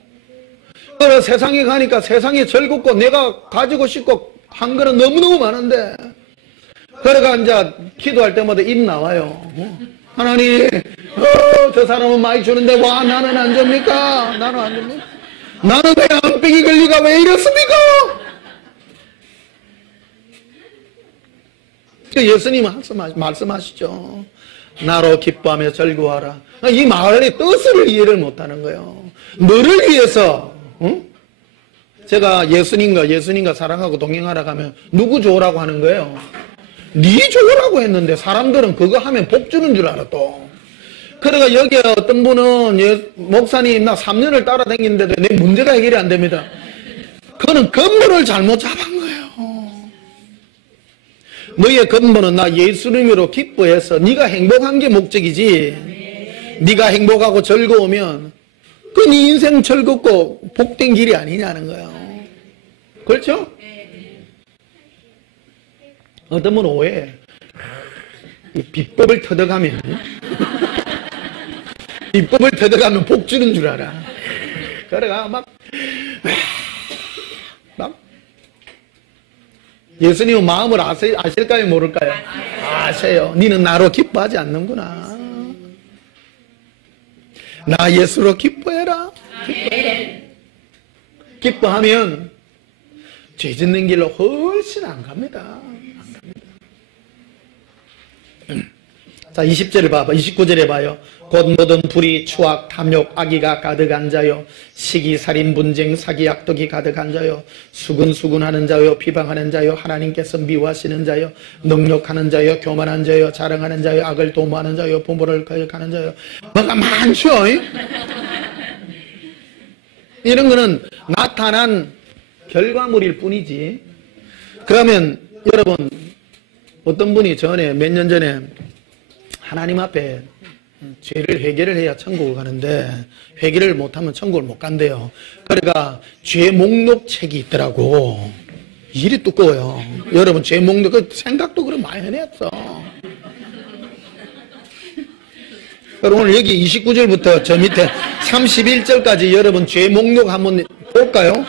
그래 세상에 가니까 세상에 즐겁고 내가 가지고 싶고 한 거는 너무너무 많은데, 그래가 이제 기도할 때마다 입 나와요. 하나님, 저 사람은 많이 주는데 와 나는 안 줍니까? 나는 안 줍니까? 나는 왜 암병이 걸리가 왜 이렇습니까? 예수님은 말씀하시죠. 나로 기뻐하며 즐거워하라. 이 말의 뜻을 이해를 못하는 거예요. 너를 위해서, 응? 제가 예수님과 사랑하고 동행하라 하면 누구 좋으라고 하는 거예요? 네 좋으라고 했는데 사람들은 그거 하면 복 주는 줄 알아 또. 그러니까 여기에 어떤 분은 목사님 나 3년을 따라다니는데도 내 문제가 해결이 안 됩니다. 그거는 근본을 잘못 잡은 거예요. 너의 근본은 나 예수님으로 기뻐해서 네가 행복한 게 목적이지, 네가 행복하고 즐거우면 그 네 인생 즐겁고 복된 길이 아니냐는 거예요. 그렇죠? 어떤 분은 오해해. 이 비법을 터득하면 비법을 터득하면 복 주는 줄 알아. 그래가 막 예수님은 마음을 아실까요 모를까요? 아세요. 니는 나로 기뻐하지 않는구나. 나 예수로 기뻐해라. 기뻐하면 죄 짓는 길로 훨씬 안 갑니다. 자, 20절을 봐봐. 29절에 봐요. 곧 모든 불의, 추악, 탐욕, 악의가 가득한 자요, 시기, 살인, 분쟁, 사기, 악독이 가득한 자요, 수근수근하는 자요, 비방하는 자요, 하나님께서 미워하시는 자요, 능력하는 자요, 교만한 자요, 자랑하는 자요, 악을 도모하는 자요, 부모를 거역하는 자요. 뭐가 많죠? 이런 거는 나타난 결과물일 뿐이지. 그러면 여러분, 어떤 분이 몇 년 전에 하나님 앞에 죄를 회개를 해야 천국을 가는데 회개를 못하면 천국을 못 간대요. 그러니까 죄 목록 책이 있더라고. 일이 두꺼워요. 여러분 죄 목록, 그 생각도 그럼 많이 해냈어. 오늘 여기 29절부터 저 밑에 31절까지 여러분 죄 목록 한번 볼까요?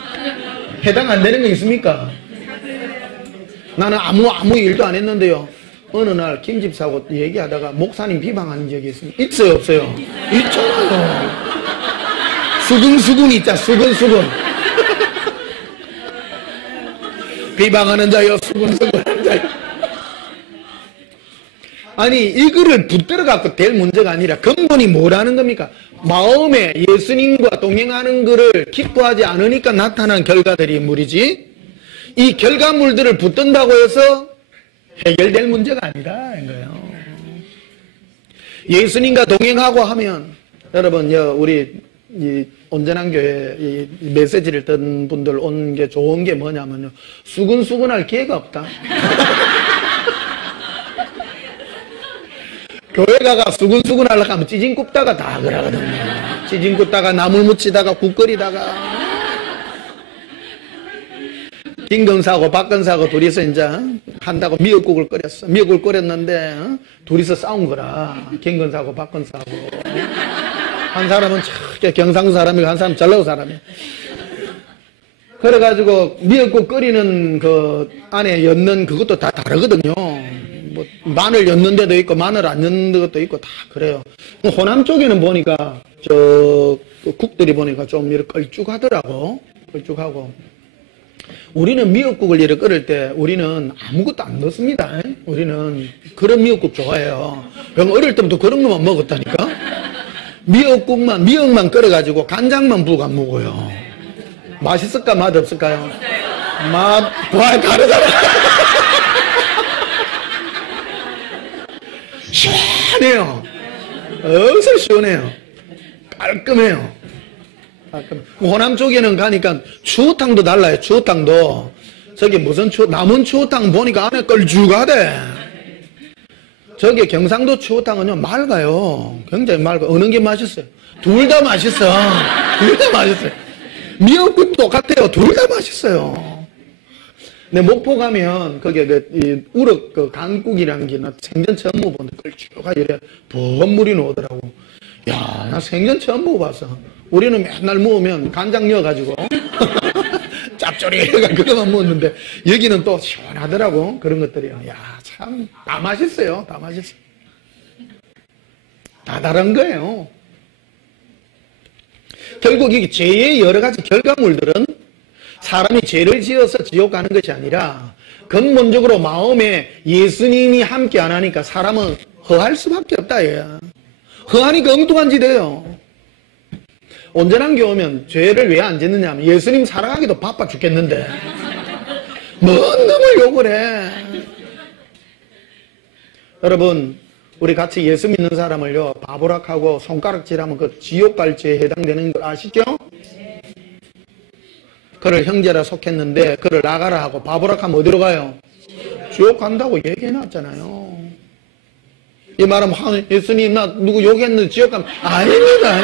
해당 안 되는 거 있습니까? 나는 아무 일도 안 했는데요, 어느 날 김집사하고 얘기하다가 목사님 비방하는 적이 있습니다. 있어요 없어요? 있잖아요. 수근수근 있자. 수근수근 비방하는 자요, 수근수근하는 자요. 아니 이거를 붙들어 갖고 될 문제가 아니라 근본이 뭐라는 겁니까? 마음에 예수님과 동행하는 것을 기뻐하지 않으니까 나타난 결과들이 물이지, 이 결과물들을 붙든다고 해서 해결될 문제가 아니라 인 거예요. 예수님과 동행하고 하면, 여러분 우리 이 온전한 교회 이 메시지를 듣는 분들 온 게 좋은 게 뭐냐면요, 수근수근할 기회가 없다. 교회 가가 수근수근 하려고 하면 찌진 굽다가 다 그러거든요. 찌진 굽다가 나물 무치다가 국 끓이다가, 김근사하고 박근사하고 둘이서 이제 한다고 미역국을 끓였어. 미역국을 끓였는데 둘이서 싸운 거라. 김근사하고 박근사하고. 한 사람은 참 경상도 사람이고 한 사람은 전라도 사람이야. 그래가지고 미역국 끓이는 그 안에 엿는 그것도 다 다르거든요. 뭐 마늘 엿는 데도 있고 마늘 안 엿는 것도 있고 다 그래요. 호남 쪽에는 보니까 저 국들이 보니까 좀 이렇게 걸쭉하더라고. 걸쭉하고. 우리는 미역국을 이렇게 끓일 때 우리는 아무것도 안 넣습니다. 우리는 그런 미역국 좋아해요. 어릴 때부터 그런 것만 먹었다니까. 미역만 끓여가지고 간장만 부고 안 먹어요. 맛있을까 맛없을까요? 맛 다르잖아. 시원해요. 어서 시원해요. 깔끔해요. 호남 쪽에는 가니까 추어탕도 달라요. 추어탕도 저기 무슨 남은 추어탕 보니까 안에 걸쭉하대. 저게 경상도 추어탕은요, 맑아요. 굉장히 맑아요. 어느 게 맛있어요? 둘 다 맛있어. 둘 다 맛있어요. 미역국도 똑같아요. 둘 다 맛있어요. 내 목포 가면, 거기에 우럭 강국이라는 게, 나 생전 처음 먹어봤는데, 그걸 쭉 이래, 버물이 나오더라고. 야, 나 생전 처음 먹어봤어. 우리는 맨날 먹으면 간장 넣어가지고, 짭조리해가 그거만 먹었는데, 여기는 또 시원하더라고. 그런 것들이요. 야, 참, 다 맛있어요. 다 맛있어요. 다 다른 거예요. 결국 이 죄의 여러 가지 결과물들은 사람이 죄를 지어서 지옥 가는 것이 아니라 근본적으로 마음에 예수님이 함께 안 하니까 사람은 허할 수밖에 없다. 얘. 허하니까 엉뚱한 짓 해요. 온전한 게 오면 죄를 왜 안 짓느냐 하면 예수님 사랑하기도 바빠 죽겠는데 뭔 놈을 욕을 해. 여러분, 우리 같이 예수 믿는 사람을요, 바보락하고 손가락질하면 그 지옥 갈 죄에 해당되는 걸 아시죠? 그를 형제라 속했는데 그를 나가라 하고 바보락하면 어디로 가요? 지옥 간다고 얘기해놨잖아요. 이 말하면 예수님 나 누구 욕했는데 지옥 가면 아닙니다.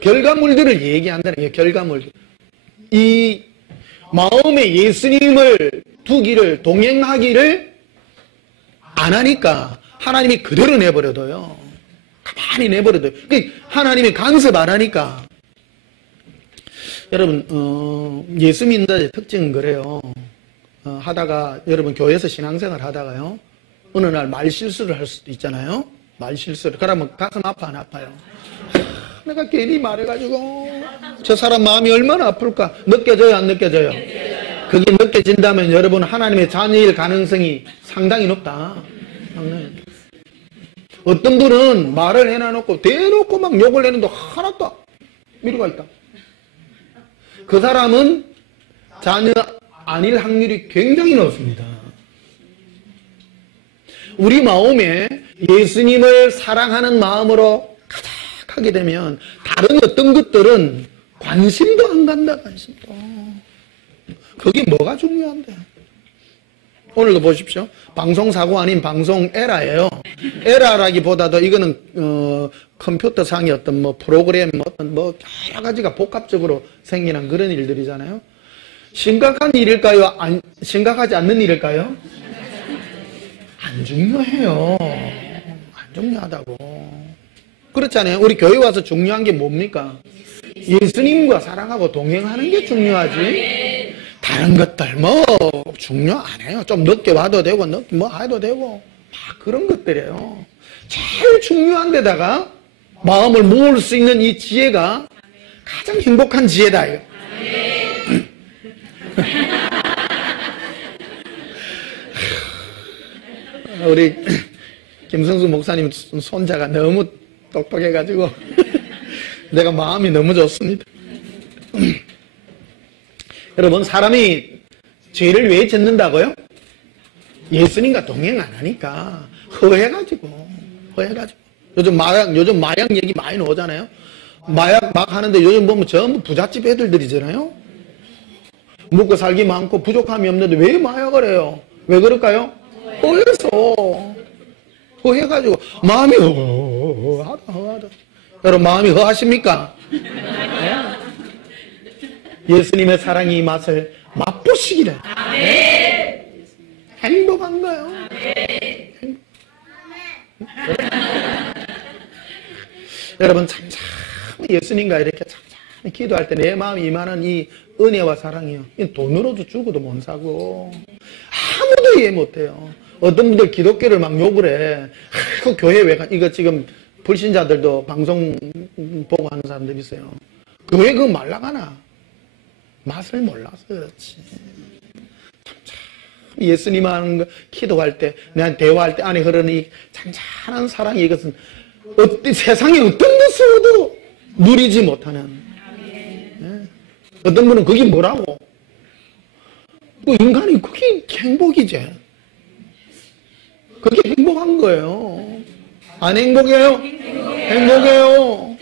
결과물들을 얘기한다는 거예요. 결과물. 이 마음에 예수님을 두기를, 동행하기를 안 하니까 하나님이 그대로 내버려둬요. 가만히 내버려둬요. 그러니까 하나님이 간섭 안 하니까. 여러분, 예수 믿는다의 특징은 그래요. 하다가, 여러분 교회에서 신앙생활 하다가요, 어느 날 말실수를 할 수도 있잖아요. 말실수를. 그러면 가슴 아파, 안 아파요? 내가 괜히 말해가지고 저 사람 마음이 얼마나 아플까. 느껴져요, 안 느껴져요? 그게 느껴진다면 여러분 하나님의 자녀일 가능성이 상당히 높다. 어떤 분은 말을 해놔놓고 대놓고 막 욕을 내는데 하나도 미루가 있다. 그 사람은 자녀 아닐 확률이 굉장히 높습니다. 우리 마음에 예수님을 사랑하는 마음으로 가득하게 되면 다른 어떤 것들은 관심도 안 간다. 관심도. 그게 뭐가 중요한데. 오늘도 보십시오. 방송사고 아닌 방송 에라예요. 에라라기보다도 이거는 컴퓨터상의 어떤 뭐 프로그램 뭐 여러 가지가 복합적으로 생기는 그런 일들이잖아요. 심각한 일일까요? 심각하지 않는 일일까요? 안 중요해요. 안 중요하다고. 그렇잖아요. 우리 교회 와서 중요한 게 뭡니까? 예수님과 사랑하고 동행하는 게 중요하지. 다른 것들 뭐 중요 안 해요. 좀 늦게 와도 되고 뭐 해도 되고 막 그런 것들이에요. 제일 중요한 데다가 마음을 모을 수 있는 이 지혜가 가장 행복한 지혜다. 이거. 우리 김성수 목사님 손자가 너무 똑똑해가지고 내가 마음이 너무 좋습니다. 여러분, 사람이 죄를 왜 짓는다고요? 예수님과 동행 안 하니까 허해가지고. 요즘 마약 얘기 많이 나오잖아요. 마약 막 하는데 요즘 보면 전부 부잣집 애들이잖아요. 먹고 살기 많고 부족함이 없는데 왜 마약을 해요? 왜 그럴까요? 허해가지고 마음이 허하다. 여러분, 마음이 허하십니까? 네? 예수님의 사랑이 이 맛을 맛보시기를. 행복한 거예요. 여러분, 참참 예수님과 이렇게 참참 기도할 때 내 마음이 임하는 이 은혜와 사랑이요, 돈으로도 주고도 못 사고 아무도 이해 못해요. 어떤 분들 기독교를 막 욕을 해. 그 교회 왜 가? 이거 지금 불신자들도 방송 보고 하는 사람들 있어요. 교회 그거 말라가나? 맛을 몰라서 그렇지. 참 예수님 하는 거, 기도할 때, 내가 대화할 때 안에 흐르는 이 잔잔한 사랑이, 이것은 세상에 어떤 것으로도 누리지 못하는. 네. 어떤 분은 그게 뭐라고? 그 인간이 그게 행복이지. 그게 행복한 거예요. 안 행복해요? 행복해요.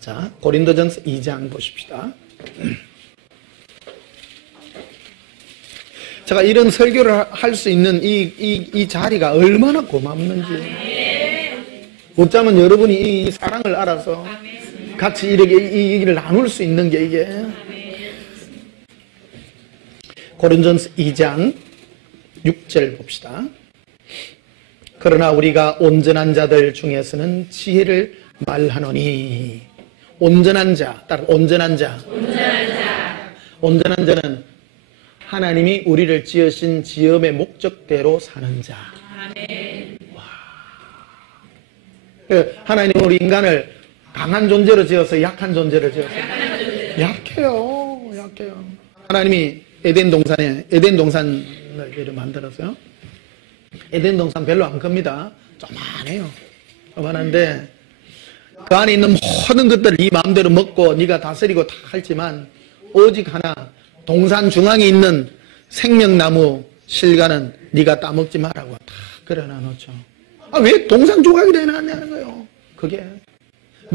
자, 고린도전서 2장 보십시다. 제가 이런 설교를 할 수 있는 이 자리가 얼마나 고맙는지. 어쩌면 여러분이 이 사랑을 알아서 같이 이렇게 이 얘기를 나눌 수 있는 게 이게. 고린도전서 2장 6절 봅시다. 그러나 우리가 온전한 자들 중에서는 지혜를 말하노니. 온전한 자, 따라 온전한 자. 온전한 자는 하나님이 우리를 지으신 지음의 목적대로 사는 자. 아멘. 하나님은 우리 인간을 강한 존재로 지어서 약한 존재로 지었어요. 약해요. 하나님이 에덴 동산을 만들었어요. 에덴 동산 별로 안 큽니다. 조만해요. 조만한데 그 안에 있는 모든 것들을 네 마음대로 먹고 네가 다스리고 다 할지만 오직 하나, 동산 중앙에 있는 생명나무 실과는 네가 따먹지 말라고 다 그려놔 놓죠. 왜 동산 조각이 내놨냐는 거예요. 그게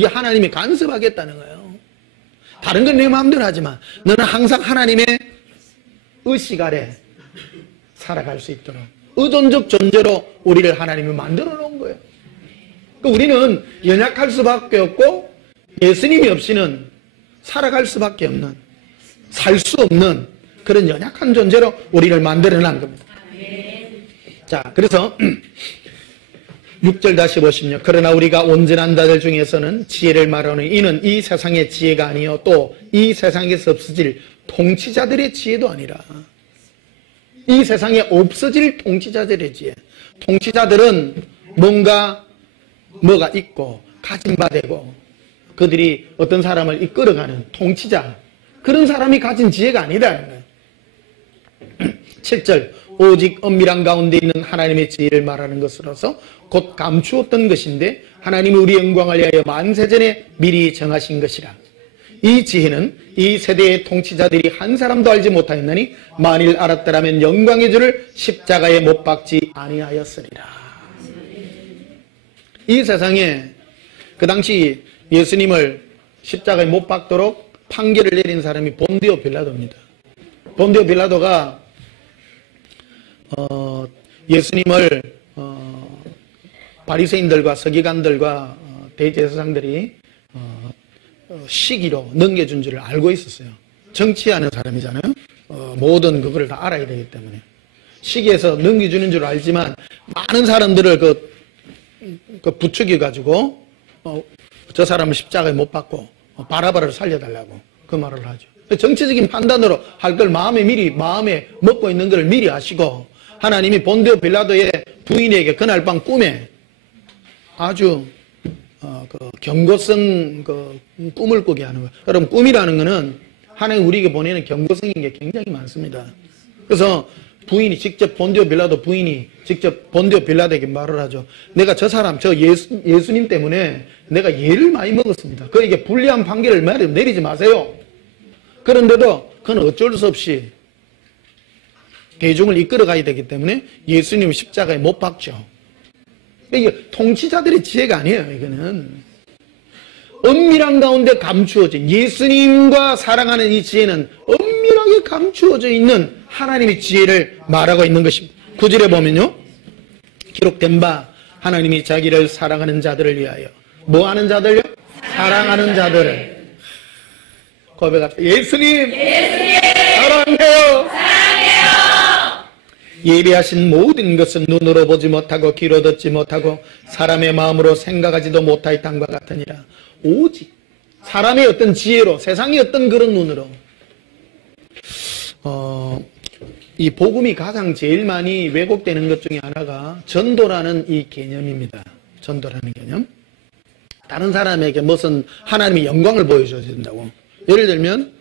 하나님이 간섭하겠다는 거예요. 다른 건 내 마음대로 하지만 너는 항상 하나님의 의식 아래 살아갈 수 있도록 의존적 존재로 우리를 하나님이 만들어 놓은 거예요. 그러니까 우리는 연약할 수밖에 없고 예수님이 없이는 살아갈 수밖에 없는, 살 수 없는 그런 연약한 존재로 우리를 만들어 놓은 겁니다. 자, 그래서 6절 다시 보시면요. 그러나 우리가 온전한 자들 중에서는 지혜를 말하는 이는 이 세상의 지혜가 아니요 또 이 세상에서 없어질 통치자들의 지혜도 아니라. 이 세상에 없어질 통치자들의 지혜. 통치자들은 뭐가 있고 가진 바 되고 그들이 어떤 사람을 이끌어가는 통치자, 그런 사람이 가진 지혜가 아니다. 7절 오직 엄밀한 가운데 있는 하나님의 지혜를 말하는 것으로서 곧 감추었던 것인데 하나님이 우리 영광을 위하여 만세전에 미리 정하신 것이라. 이 지혜는 이 세대의 통치자들이 한 사람도 알지 못하였나니 만일 알았더라면 영광의 주를 십자가에 못 박지 아니하였으리라. 이 세상에 그 당시 예수님을 십자가에 못 박도록 판결을 내린 사람이 본디오 빌라도입니다. 본디오 빌라도가 예수님을 바리새인들과 서기관들과 대제사장들이 시기로 넘겨준 줄을 알고 있었어요. 정치하는 사람이잖아요. 모든 그거를 다 알아야 되기 때문에 시기에서 넘겨주는 줄 알지만 많은 사람들을 그 부추겨가지고 저 사람을 십자가에 못 박고 바라바를 살려달라고 그 말을 하죠. 정치적인 판단으로 할 걸 마음에 먹고 있는 걸 미리 아시고 하나님이 본디오 빌라도의 부인에게 그날 밤 꿈에 아주 그 경고성 그 꿈을 꾸게 하는 거예요. 여러분, 꿈이라는 거는 하나님 우리에게 보내는 경고성인 게 굉장히 많습니다. 그래서 부인이 직접 본디오 빌라도 부인이 직접 본디오 빌라도에게 말을 하죠. 내가 저 사람 저 예수님 때문에 내가 예를 많이 먹었습니다. 그에게 불리한 판결을 내리지 마세요. 그런데도 그는 어쩔 수 없이 대중을 이끌어 가야 되기 때문에 예수님을 십자가에 못 박죠. 이게 통치자들의 지혜가 아니에요. 이거는 엄밀한 가운데 감추어진 예수님과 사랑하는 이 지혜는 엄밀하게 감추어져 있는 하나님의 지혜를 말하고 있는 것입니다. 9절에 보면요, 기록된 바 하나님이 자기를 사랑하는 자들을 위하여 뭐 하는 자들요? 사랑하는 자들을 고백합니다. 예수님 사랑해요. 예비하신 모든 것은 눈으로 보지 못하고 귀로 듣지 못하고 사람의 마음으로 생각하지도 못할 땅과 같으니라. 오직 사람의 어떤 지혜로, 세상의 어떤 그런 눈으로. 이 복음이 가장 제일 많이 왜곡되는 것 중에 하나가 전도라는 이 개념입니다. 전도라는 개념. 다른 사람에게 무슨 하나님의 영광을 보여줘야 된다고. 예를 들면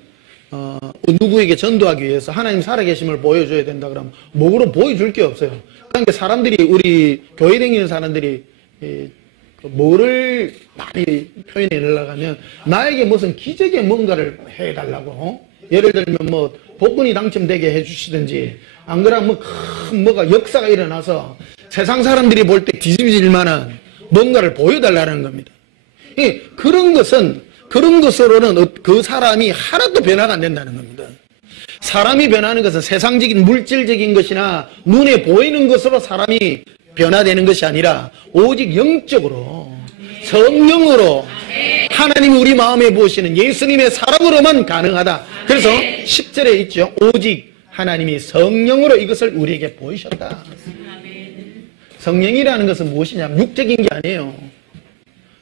누구에게 전도하기 위해서 하나님 살아계심을 보여줘야 된다 그러면 뭐로 보여줄 게 없어요. 그러니까 사람들이, 우리 교회 다니는 사람들이 뭐를 많이 표현해내려고 하면 나에게 무슨 기적의 뭔가를 해달라고. 예를 들면 뭐 복권이 당첨되게 해주시든지, 안 그러면 뭐 큰 뭐가 역사가 일어나서 세상 사람들이 볼 때 뒤집어질 만한 뭔가를 보여달라는 겁니다. 그런 것으로는 그 사람이 하나도 변화가 안 된다는 겁니다. 사람이 변하는 것은 세상적인 물질적인 것이나 눈에 보이는 것으로 사람이 변화되는 것이 아니라 오직 영적으로 성령으로 하나님이 우리 마음에 부으시는 예수님의 사랑으로만 가능하다. 그래서 10절에 있죠. 오직 하나님이 성령으로 이것을 우리에게 보이셨다. 성령이라는 것은 무엇이냐면 육적인 게 아니에요.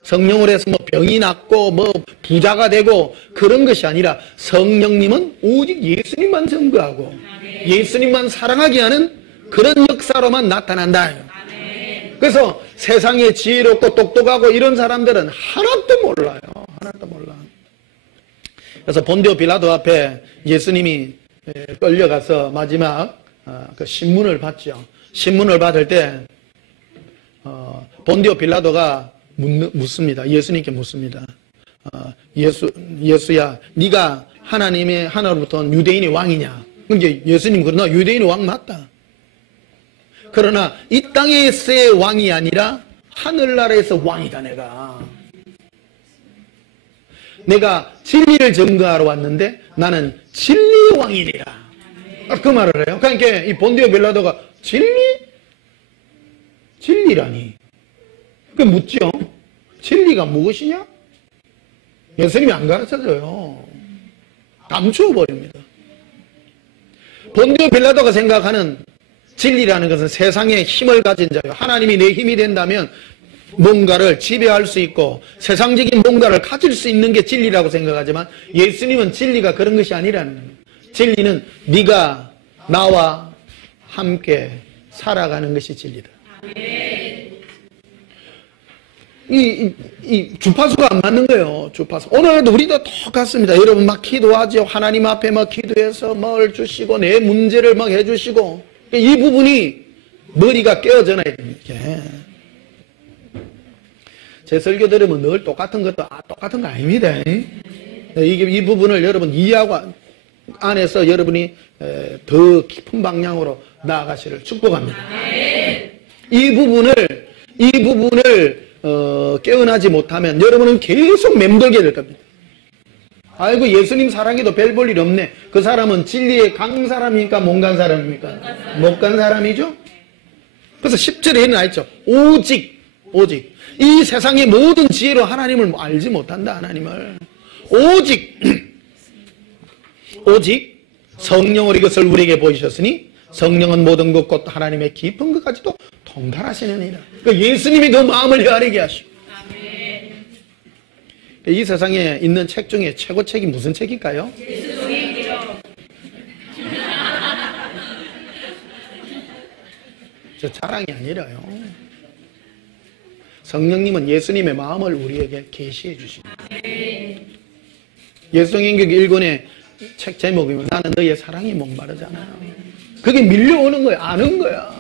성령으로 해서 뭐 병이 낫고 뭐 부자가 되고 그런 것이 아니라 성령님은 오직 예수님만 증거하고 예수님만 사랑하게 하는 그런 역사로만 나타난다. 그래서 세상에 지혜롭고 똑똑하고 이런 사람들은 하나도 몰라요. 하나도 몰라. 그래서 본디오 빌라도 앞에 예수님이 끌려가서 마지막 그 신문을 받죠. 신문을 받을 때 본디오 빌라도가 묻습니다. 예수님께 묻습니다. 예수야, 네가 하나님의 하나로부터 온 유대인의 왕이냐? 그러니까 예수님 그러나 유대인의 왕 맞다. 그러나 이 땅에서의 왕이 아니라 하늘나라에서 왕이다. 내가 진리를 증거하러 왔는데 나는 진리의 왕이니라. 그 말을 해요. 그러니까 이 본디오 빌라도가 진리라니. 그 묻죠. 진리가 무엇이냐? 예수님이 안 가르쳐줘요. 감추어 버립니다. 본디오 빌라도가 생각하는 진리라는 것은 세상에 힘을 가진 자요. 하나님이 내 힘이 된다면 뭔가를 지배할 수 있고 세상적인 뭔가를 가질 수 있는 게 진리라고 생각하지만 예수님은 진리가 그런 것이 아니라는 거예요. 진리는 네가 나와 함께 살아가는 것이 진리다. 이 주파수가 안 맞는 거예요. 주파수. 오늘도 우리도 똑같습니다. 여러분 막 기도하죠. 하나님 앞에 막 기도해서 뭘 주시고 내 문제를 막 해주시고 이 부분이 머리가 깨어져야 됩니다. 제 설교 들으면 늘 똑같은 것도 똑같은 거 아닙니다. 이 부분을 여러분 이해하고 안에서 여러분이 더 깊은 방향으로 나아가시를 축복합니다. 이 부분을 깨어나지 못하면 여러분은 계속 맴돌게 될 겁니다. 아이고 예수님 사랑해도 별 볼 일 없네. 그 사람은 진리에 간 사람입니까? 못 간 사람입니까? 못 간 사람이죠. 그래서 10절에 나있죠. 오직 이 세상의 모든 지혜로 하나님을 알지 못한다. 하나님을 오직 성령으로 이것을 우리에게 보이셨으니 성령은 모든 것 곧 하나님의 깊은 것까지도 통달하시느니라. 그러니까 예수님이 그 마음을 헤아리게 하시고. 이 세상에 있는 책 중에 최고 책이 무슨 책일까요? 저 자랑이 아니라요. 성령님은 예수님의 마음을 우리에게 계시해 주십니다. 예수님경 1권의 책 제목이면 나는 너의 사랑이 목마르잖아요. 그게 밀려오는 거야. 아는 거야.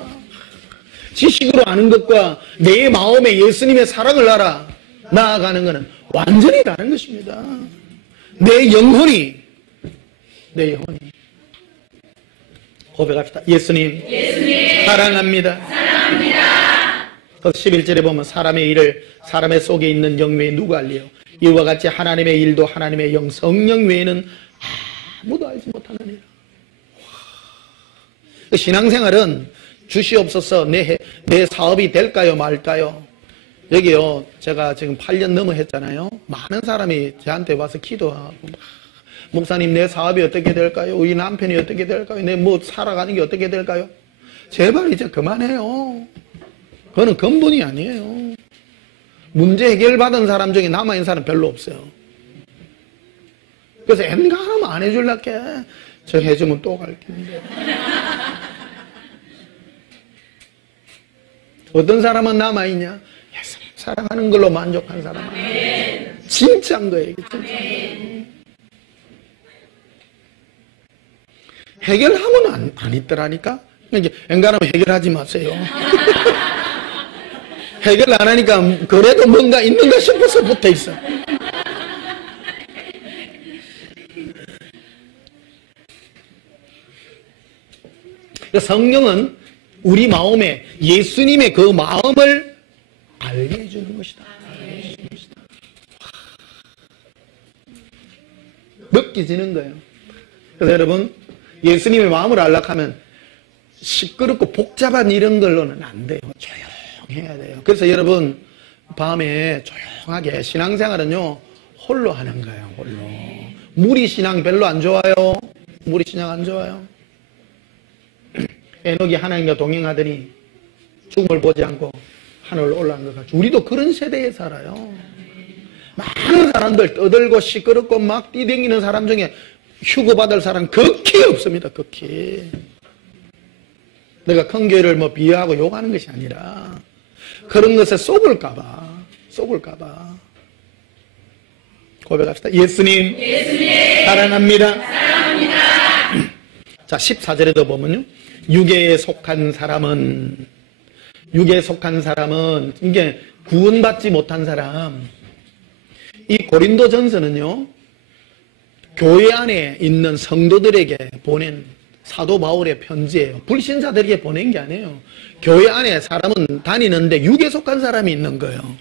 지식으로 아는 것과 내 마음에 예수님의 사랑을 알아 나아가는 것은 완전히 다른 것입니다. 내 영혼이 고백합시다. 예수님 사랑합니다. 11절에 보면 사람의 일을 사람의 속에 있는 영 외에 누가 알리요? 이와 같이 하나님의 일도 하나님의 영 성령 외에는 아무도 알지 못하느니라. 신앙생활은 주시옵소서 내 사업이 될까요 말까요? 여기요 제가 지금 8년 넘어 했잖아요. 많은 사람이 저한테 와서 기도하고 목사님 내 사업이 어떻게 될까요? 우리 남편이 어떻게 될까요? 내 뭐 살아가는 게 어떻게 될까요? 제발 이제 그만해요. 그거는 근본이 아니에요. 문제 해결받은 사람 중에 남아있는 사람 별로 없어요. 그래서 엔가 하나만 안 해줄랄게. 저 해주면 또 갈 텐데. 어떤 사람은 남아있냐? 예수님 사랑하는 걸로 만족한 사람. 진짜인 거예요. 진짜. 해결하면 안 있더라니까? 이제 엔간하면 해결하지 마세요. 해결 안 하니까 그래도 뭔가 있는가 싶어서 붙어 있어. 성령은 우리 마음에 예수님의 그 마음을 알게 해주는 것이다. 느껴지는 거예요. 그래서 여러분, 예수님의 마음을 알락하면 시끄럽고 복잡한 이런 걸로는 안 돼요. 조용해야 돼요. 그래서 여러분, 밤에 조용하게 신앙생활은요, 홀로 하는 거예요. 홀로. 무리 신앙 별로 안 좋아요. 무리 신앙 안 좋아요. 에녹이 하나님과 동행하더니 죽음을 보지 않고 하늘로 올라간 것 같죠. 우리도 그런 세대에 살아요. 많은 사람들 떠들고 시끄럽고 막 뛰댕기는 사람 중에 휴거받을 사람 극히 없습니다. 극히. 내가 큰 교회를 뭐 비하하고 욕하는 것이 아니라 그런 것에 속을까봐 고백합시다. 예수님, 사랑합니다. 자, 14절에도 보면요, 육에 속한 사람은 이게 구원받지 못한 사람. 이 고린도전서는요, 교회 안에 있는 성도들에게 보낸 사도 바울의 편지예요. 불신자들에게 보낸 게 아니에요. 교회 안에 사람은 다니는데 육에 속한 사람이 있는 거예요.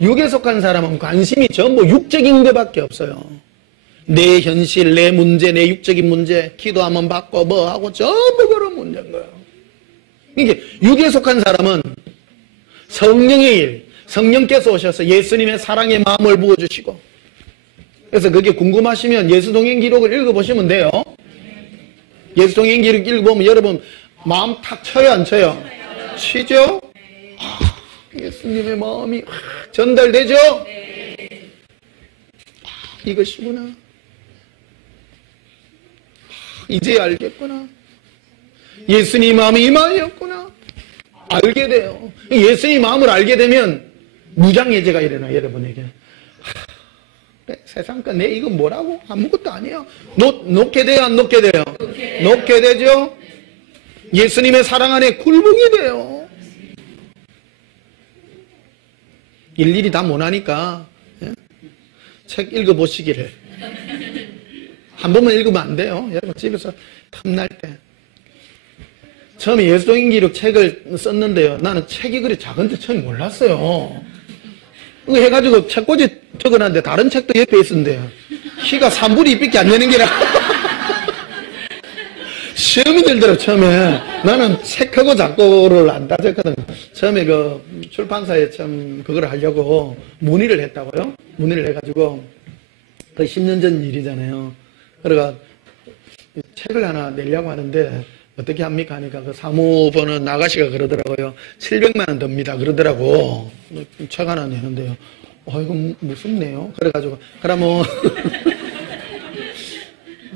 육에 속한 사람은 관심이 전부 육적인 것밖에 없어요. 내 현실, 내 문제, 내 육적인 문제, 기도하면 받고 뭐 하고 전부 그런 문제인 거예요. 이게 육에 속한 사람은 성령의 일, 성령께서 오셔서 예수님의 사랑의 마음을 부어주시고, 그래서 그게 궁금하시면 예수동행 기록을 읽어보시면 돼요. 예수동행 기록 읽어보면 여러분 마음 탁 쳐요, 안 쳐요? 치죠? 예수님의 마음이 전달되죠? 이것이구나. 이제 알겠구나. 예수님 마음이 이 마음이었구나. 알게 돼요. 예수님 마음을 알게 되면 무장예제가 일어나요, 여러분에게. 세상 내 이건 뭐라고? 아무것도 아니에요. 놓게 돼요, 안 놓게 돼요? 놓게 되죠? 예수님의 사랑 안에 굴복이 돼요. 일일이 다 못하니까 책 읽어보시기를. 한 번만 읽으면 안 돼요. 여러분 집에서 탐날 때. 처음에 예수동행 기록 책을 썼는데요, 나는 책이 그리 작은데 처음에 몰랐어요. 그거 해가지고 책꽂이 적어놨는데 다른 책도 옆에 있었는데요, 키가 3분의 2밖에 안 되는 게라. 시험이 들더라고. 처음에 나는 책하고 작고를 안 따졌거든. 처음에 그 출판사에 처음 그걸 하려고 문의를 했다고요. 문의를 해가지고 거의 10년 전 일이잖아요. 그래가 책을 하나 내려고 하는데 어떻게 합니까 하니까 그 사무보는 아가씨가 그러더라고요. 700만 원 듭니다 그러더라고. 책 하나 내는데요, 이거 무섭네요. 그래가지고 그러면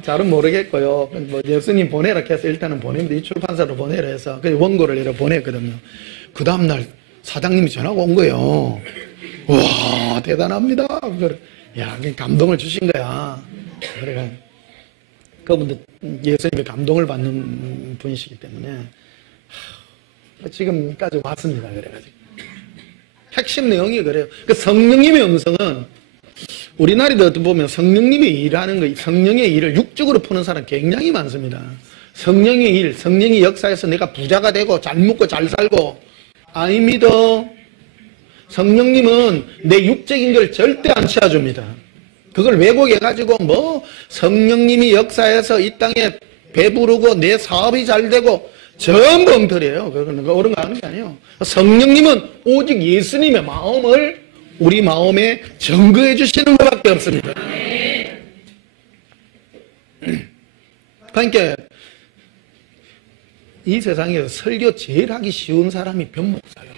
잘은 모르겠고요. 뭐 예수님 보내라 해서 일단은 보냅니다. 이 출판사로 보내라 해서 그 원고를 이렇게 보냈거든요. 그 다음날 사장님이 전화가 온 거예요. 와, 대단합니다. 야, 감동을 주신 거야. 그래가 그분도 예수님의 감동을 받는 분이시기 때문에 지금까지 왔습니다. 그래가지고 핵심 내용이 그래요. 그 성령님의 음성은 우리나라도 어떻게 보면 성령님의 일하는 거, 성령의 일을 육적으로 푸는 사람 굉장히 많습니다. 성령의 일, 성령의 역사에서 내가 부자가 되고 잘 먹고 잘 살고, 아닙니다. 성령님은 내 육적인 걸 절대 안 채워줍니다. 그걸 왜곡해가지고 뭐 성령님이 역사에서 이 땅에 배부르고 내 사업이 잘 되고 전부 엉터리예요. 그런 거 옳은 거 하는 게 아니에요. 성령님은 오직 예수님의 마음을 우리 마음에 증거해 주시는 것밖에 없습니다. 그러니까 이 세상에서 설교 제일 하기 쉬운 사람이 변목사예요.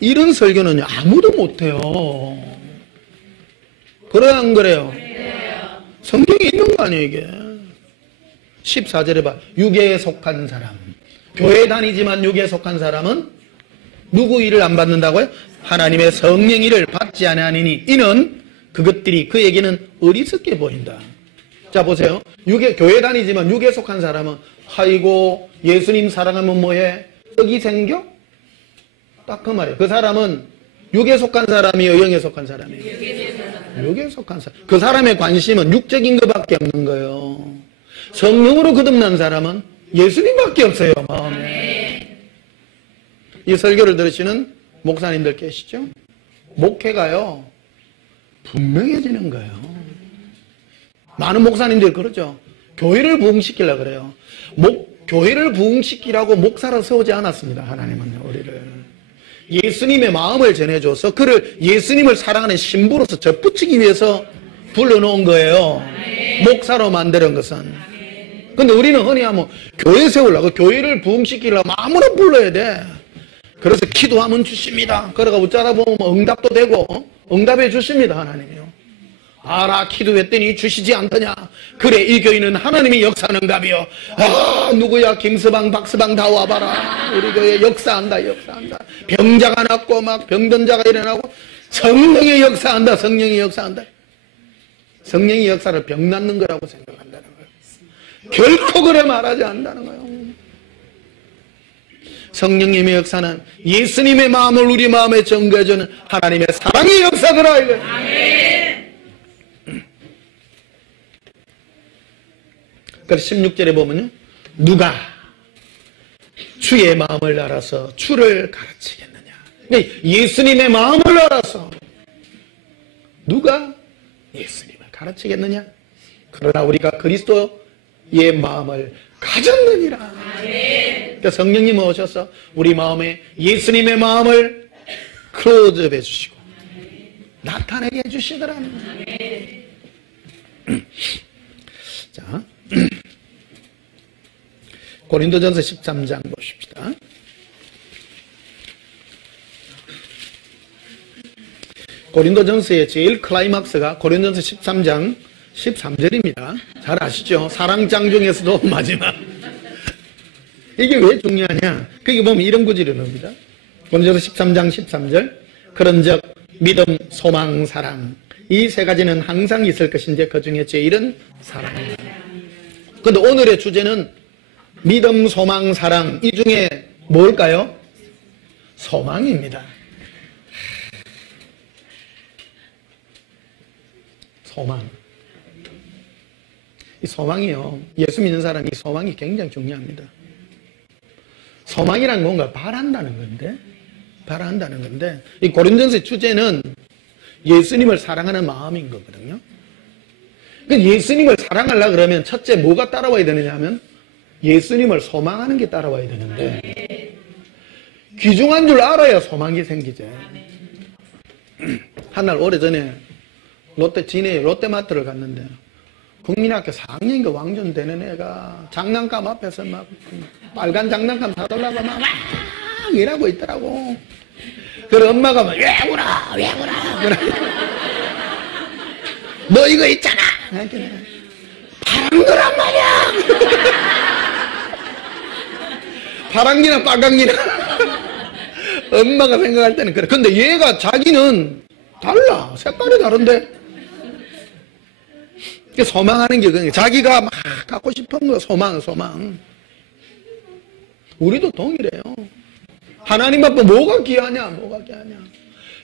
이런 설교는 아무도 못해요. 그래야 안 그래요? 성경에 있는 거 아니에요 이게. 14절에 봐. 육에 속한 사람, 교회 다니지만 육에 속한 사람은 누구 일을 안 받는다고요? 하나님의 성령 일을 받지 아니하니니 이는 그것들이 그에게는 어리석게 보인다. 자 보세요. 교회 다니지만 육에 속한 사람은 아이고 예수님 사랑하면 뭐해? 떡이 생겨? 딱 그 말이에요. 그 사람은 육에 속한 사람이에요, 영에 속한 사람이에요? 육에 속한 사람. 그 사람의 관심은 육적인 것밖에 없는 거예요. 성령으로 거듭난 사람은 예수님밖에 없어요, 마음에. 이 설교를 들으시는 목사님들 계시죠? 목회가요 분명해지는 거예요. 많은 목사님들이 그러죠. 교회를 부흥시키려고 그래요. 교회를 부흥시키라고 목사로 세우지 않았습니다. 하나님은 우리를 예수님의 마음을 전해줘서 그를 예수님을 사랑하는 신부로서 접붙이기 위해서 불러놓은 거예요. 목사로 만드는 것은. 근데 우리는 흔히 하면 교회 세우려고, 교회를 부흥시키려고 아무나 불러야 돼. 그래서 기도하면 주십니다. 그러가 웃자다 보면 응답도 되고 응답해 주십니다. 하나님이요. 아라 기도했더니 주시지 않더냐. 그래 이 교회는 하나님이 역사하는가비요. 아 누구야 김서방 박서방 다 와봐라. 우리 교회 역사한다. 병자가 낫고 막 병든 자가 일어나고 성령이 역사한다. 성령이 역사한다. 성령의 역사를 병 낫는 거라고 생각한다는 거예요. 결코 그래 말하지 않는다는 거예요. 성령님의 역사는 예수님의 마음을 우리 마음에 전가해주는 하나님의 사랑의 역사더라 이거예요. 그래서 16절에 보면요, 누가 주의 마음을 알아서 주를 가르치겠느냐. 그러니까 예수님의 마음을 알아서 누가 예수님을 가르치겠느냐. 그러나 우리가 그리스도의 마음을 가졌느니라. 그러니까 성령님 오셔서 우리 마음에 예수님의 마음을 클로즈업 해주시고 나타내게 해주시더라는 거예요. 자, 고린도전서 13장 보십시다. 고린도전서의 제일 클라이막스가 고린도전서 13장 13절입니다. 잘 아시죠? 사랑장 중에서도 마지막. 이게 왜 중요하냐? 거기 보면 이런 구절이 나옵니다. 고린도전서 13장 13절. 그런즉 믿음, 소망, 사랑 이 세 가지는 항상 있을 것인데 그 중에 제일은 사랑이다. 그런데 오늘의 주제는 믿음, 소망, 사랑 이 중에 뭘까요? 소망입니다. 소망. 이 소망이요. 예수 믿는 사람이 소망이 굉장히 중요합니다. 소망이란 뭔가 바란다는 건데 이 고린도전서의 주제는 예수님을 사랑하는 마음인 거거든요. 그러니까 예수님을 사랑하려고 그러면 첫째 뭐가 따라와야 되느냐 하면 예수님을 소망하는 게 따라와야 되는데 귀중한 줄 알아야 소망이 생기죠. 한날 오래전에 롯데마트를 갔는데 국민학교 4학년인가 왕년되는 애가 장난감 앞에서 막 빨간 장난감 사달라고 막 이러고 있더라고. 그래 엄마가 막 왜 울어 너 이거 있잖아 파란 거란 말이야. 파랑기나 빨강기나 엄마가 생각할 때는 그래. 근데 얘가 자기는 달라. 색깔이 다른데 소망하는 게 그냥 자기가 막 갖고 싶은 거 소망. 우리도 동일해요. 하나님 앞에 뭐가 귀하냐.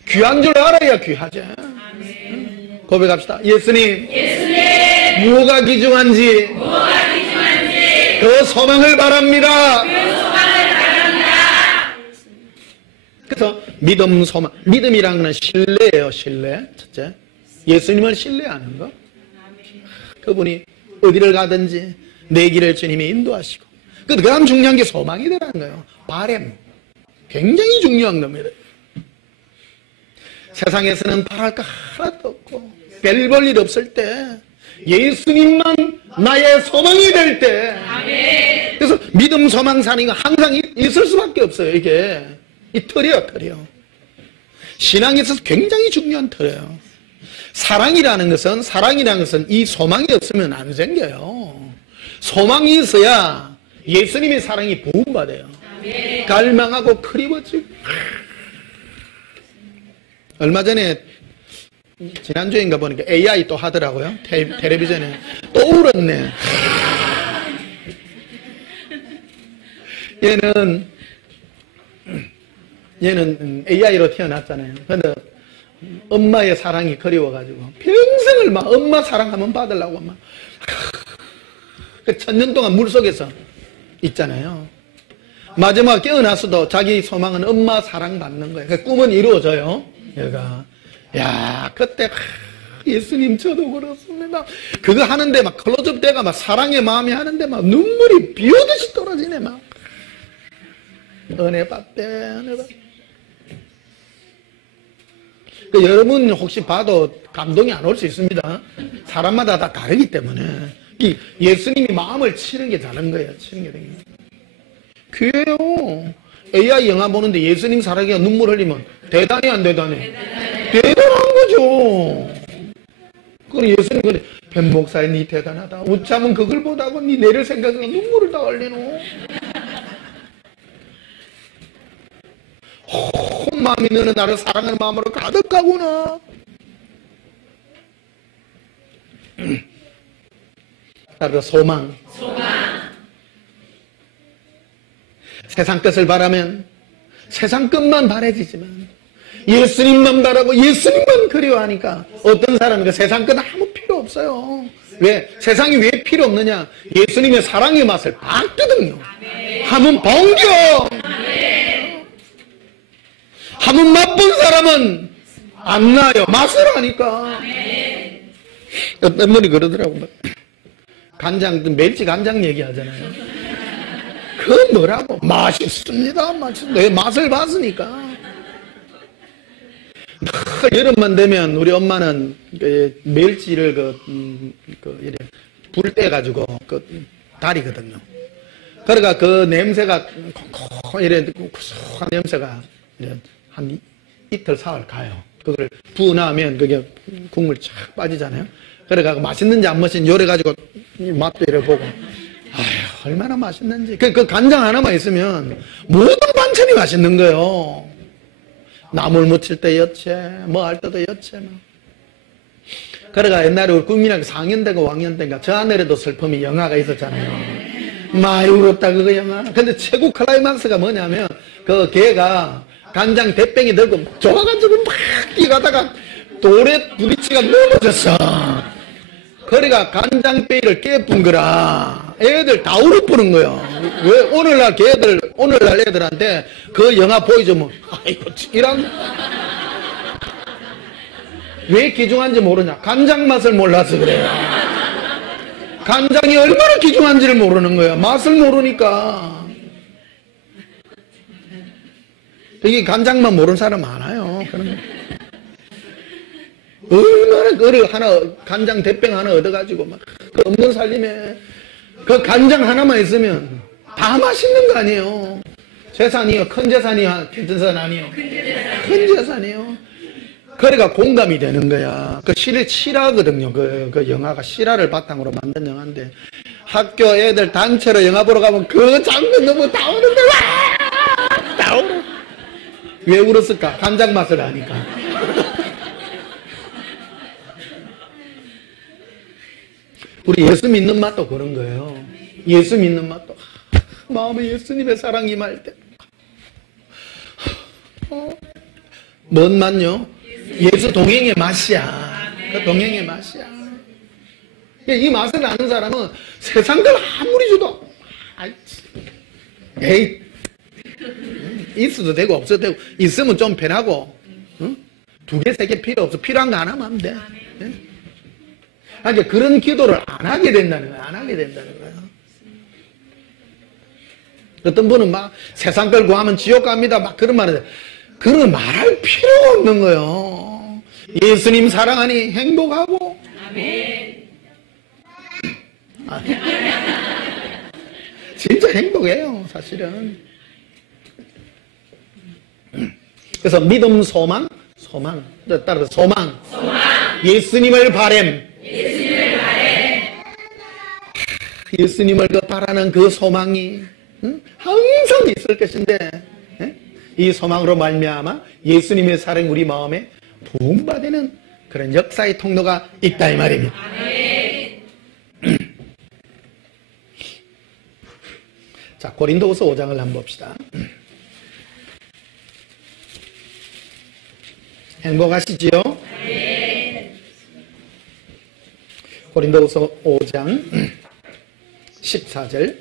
귀한 줄 알아야 귀하지. 고백합시다. 예수님 뭐가 귀중한지 그 소망을 바랍니다. 그래서 믿음, 소망. 믿음이란 건 신뢰예요. 신뢰. 첫째, 예수님을 신뢰하는 거. 그분이 어디를 가든지 내 길을 주님이 인도하시고. 그 다음 중요한 게 소망이라는 거예요. 바램. 굉장히 중요한 겁니다. 세상에서는 바랄 거 하나도 없고 별 볼 일 없을 때 예수님만 나의 소망이 될 때. 그래서 믿음, 소망, 사는 거 항상 있을 수밖에 없어요. 이게 이 틀이요. 신앙에 있어서 굉장히 중요한 틀이에요. 사랑이라는 것은 이 소망이 없으면 안 생겨요. 소망이 있어야 예수님의 사랑이 부음받아요. 갈망하고 크리워지고. 얼마 전에 지난주인가 보니까 AI 또 하더라고요. 텔레비전에 또 울었네. 얘는 AI로 태어났잖아요. 근데 엄마의 사랑이 그리워가지고 평생을 막 엄마 사랑하면 받으려고 막 천년 동안 물속에서 있잖아요. 마지막 깨어나서도 자기 소망은 엄마 사랑 받는 거예요. 꿈은 이루어져요. 얘가 야 그때 예수님 저도 그렇습니다. 그거 하는데 막 클로즈업 때가 막 사랑의 마음이 하는데 막 눈물이 비 오듯이 떨어지네 막. 은혜 받대, 은혜 받대. 그 여러분 혹시 봐도 감동이 안 올 수 있습니다. 사람마다 다 다르기 때문에. 이 예수님이 마음을 치는 게 다른 거예요. 치는 게 다른 거예요. 그래요. AI 영화 보는데 예수님 사랑에 눈물 흘리면 대단해 안 대단해? 대단한 거죠. 그럼 예수님 그래, Ben 목사님 니 대단하다. 어쩌면 그걸 보다고 니 내를 생각해서 눈물을 다 흘리노. 온 마음이 너는 나를 사랑하는 마음으로 가득하구나. 따라서 소망. 세상 것을 바라면 세상 것만 바라지지만 예수님만 바라고 예수님만 그리워하니까 어떤 사람은 그 세상 것 아무 필요 없어요. 왜? 세상이 왜 필요 없느냐? 예수님의 사랑의 맛을 봤거든요. 한번 번겨. 한번 맛본 사람은 안 나요. 맛을 아니까. 어떤 분이 그러더라고요. 간장, 멸치 간장 얘기하잖아요. 그 뭐라고? 맛있습니다. 맛있습니다. 왜? 맛을 봤으니까. 여름만 되면 우리 엄마는 멸치를 이래 불 떼가지고 다리거든요. 그러니까 그 냄새가 이래 구수한 냄새가 이래 한 이틀 사흘 가요. 그걸 부어나면 그게 국물 쫙 빠지잖아요. 그래가지고 맛있는지 안 맛있는지 요래가지고 맛도 이래 보고 아휴 얼마나 맛있는지. 그 간장 하나만 있으면 모든 반찬이 맛있는 거예요. 나물 무칠 때 여채, 뭐 할 때도 여채. 뭐. 그러니까 옛날에 우리 국민학교 4학년 때가 5학년 때인가 저 하늘에도 슬픔이 영화가 있었잖아요. 많이 울었다 그거 영화. 근데 최고 클라이막스가 뭐냐면 그 걔가 간장 대병이 들고 좋아가지고 막 뛰어가다가 돌에 부딪히가 넘어졌어. 그러니까 간장배를 깨뿐 거라. 애들 다 울어보는 거야. 왜? 오늘날 애들한테 그 영화 보여주면, 아이고, 이런. 왜 귀중한지 모르냐? 간장 맛을 몰라서 그래요. 간장이 얼마나 귀중한지를 모르는 거야. 맛을 모르니까. 이게 간장만 모르는 사람 많아요. 그런 거. 얼마나 그걸 하나 간장 대병 하나 얻어가지고 막 그 없는 살림에 그 간장 하나만 있으면 다 맛있는 거 아니에요. 재산이요, 큰 재산이요, 큰 재산 아니요, 큰 재산이요. 그러니까 공감이 되는 거야. 그 실화거든요. 그 영화가 실화를 바탕으로 만든 영화인데 학교 애들 단체로 영화 보러 가면 그 장면 너무 다 우는데 와! 다 울어. 왜 울었을까? 간장 맛을 아니까. 우리 예수 믿는 맛도 그런 거예요. 예수 믿는 맛도 마음에 예수님의 사랑이 임할 때 뭔 맛요? 예수 동행의 맛이야. 그 동행의 맛이야. 이 맛을 아는 사람은 세상 걸 아무리 줘도 에이 있어도 되고 없어도 되고 있으면 좀 편하고 응? 2개, 3개 필요 없어. 필요한 거 하나만 하면 돼. 네? 그러니까 그런 기도를 안 하게 된다는 거야. 안 하게 된다는 거야. 어떤 분은 막 세상 걸 구하면 지옥 갑니다. 막 그런 말을 해. 그런 거 말할 필요가 없는 거예요. 예수님 사랑하니 행복하고. 아멘. 진짜 행복해요. 사실은. 그래서 믿음, 소망. 따라서 소망. 예수님을 바램. 예수님을 바라는 그 소망이 항상 있을 것인데 이 소망으로 말미암아 예수님의 사랑이 우리 마음에 부흥받는 그런 역사의 통로가 있다 이 말입니다. 자, 고린도후서 5장을 한번 봅시다. 행복하시지요? 고린도후서 5장 14절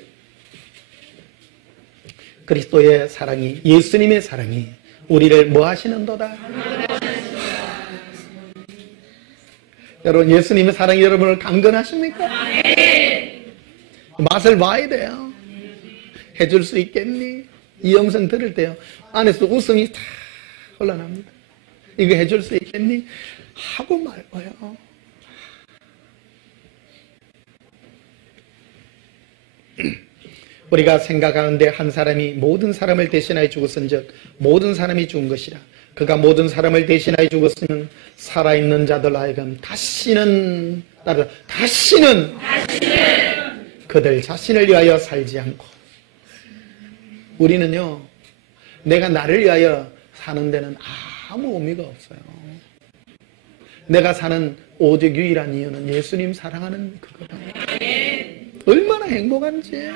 그리스도의 사랑이 예수님의 사랑이 우리를 뭐 하시는도다? 여러분, 예수님의 사랑이 여러분을 강건하십니까? 맛을 봐야 돼요. 해줄 수 있겠니? 이 음성 들을 때요, 안에서 웃음이 다 흘러납니다. 이거 해줄 수 있겠니? 하고 말고요. 우리가 생각하는데 한 사람이 모든 사람을 대신하여 죽었은즉 모든 사람이 죽은 것이라. 그가 모든 사람을 대신하여 죽었으면 살아있는 자들 하여금 다시는 그들 자신을 위하여 살지 않고. 우리는요, 내가 나를 위하여 사는 데는 아무 의미가 없어요. 내가 사는 오직 유일한 이유는 예수님 사랑하는 그거다. 얼마나 행복한지.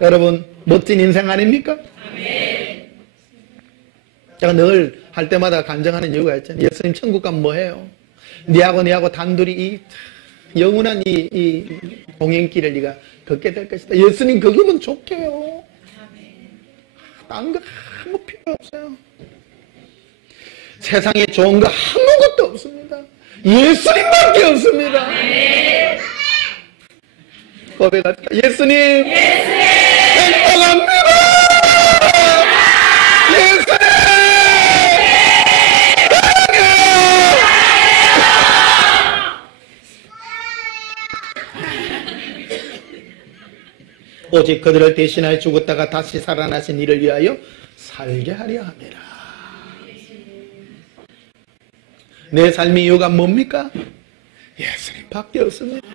여러분, 멋진 인생 아닙니까? 제가 늘 할 때마다 간증하는 이유가 있잖아요. 예수님 천국 가면 뭐해요? 니하고 단둘이 이 영원한 이 동행길을 네가 걷게 될 것이다. 예수님 그거면 좋게요. 딴 거 아무 필요 없어요. 세상에 좋은 거 아무것도 없습니다. 예수님밖에 없습니다. 고백합니다. 예수님 행복합니다. 예수님 오직 그들을 대신하여 죽었다가 다시 살아나신 이를 위하여 살게 하려 함이라. 내 삶의 이유가 뭡니까? 예수님밖에 없습니다.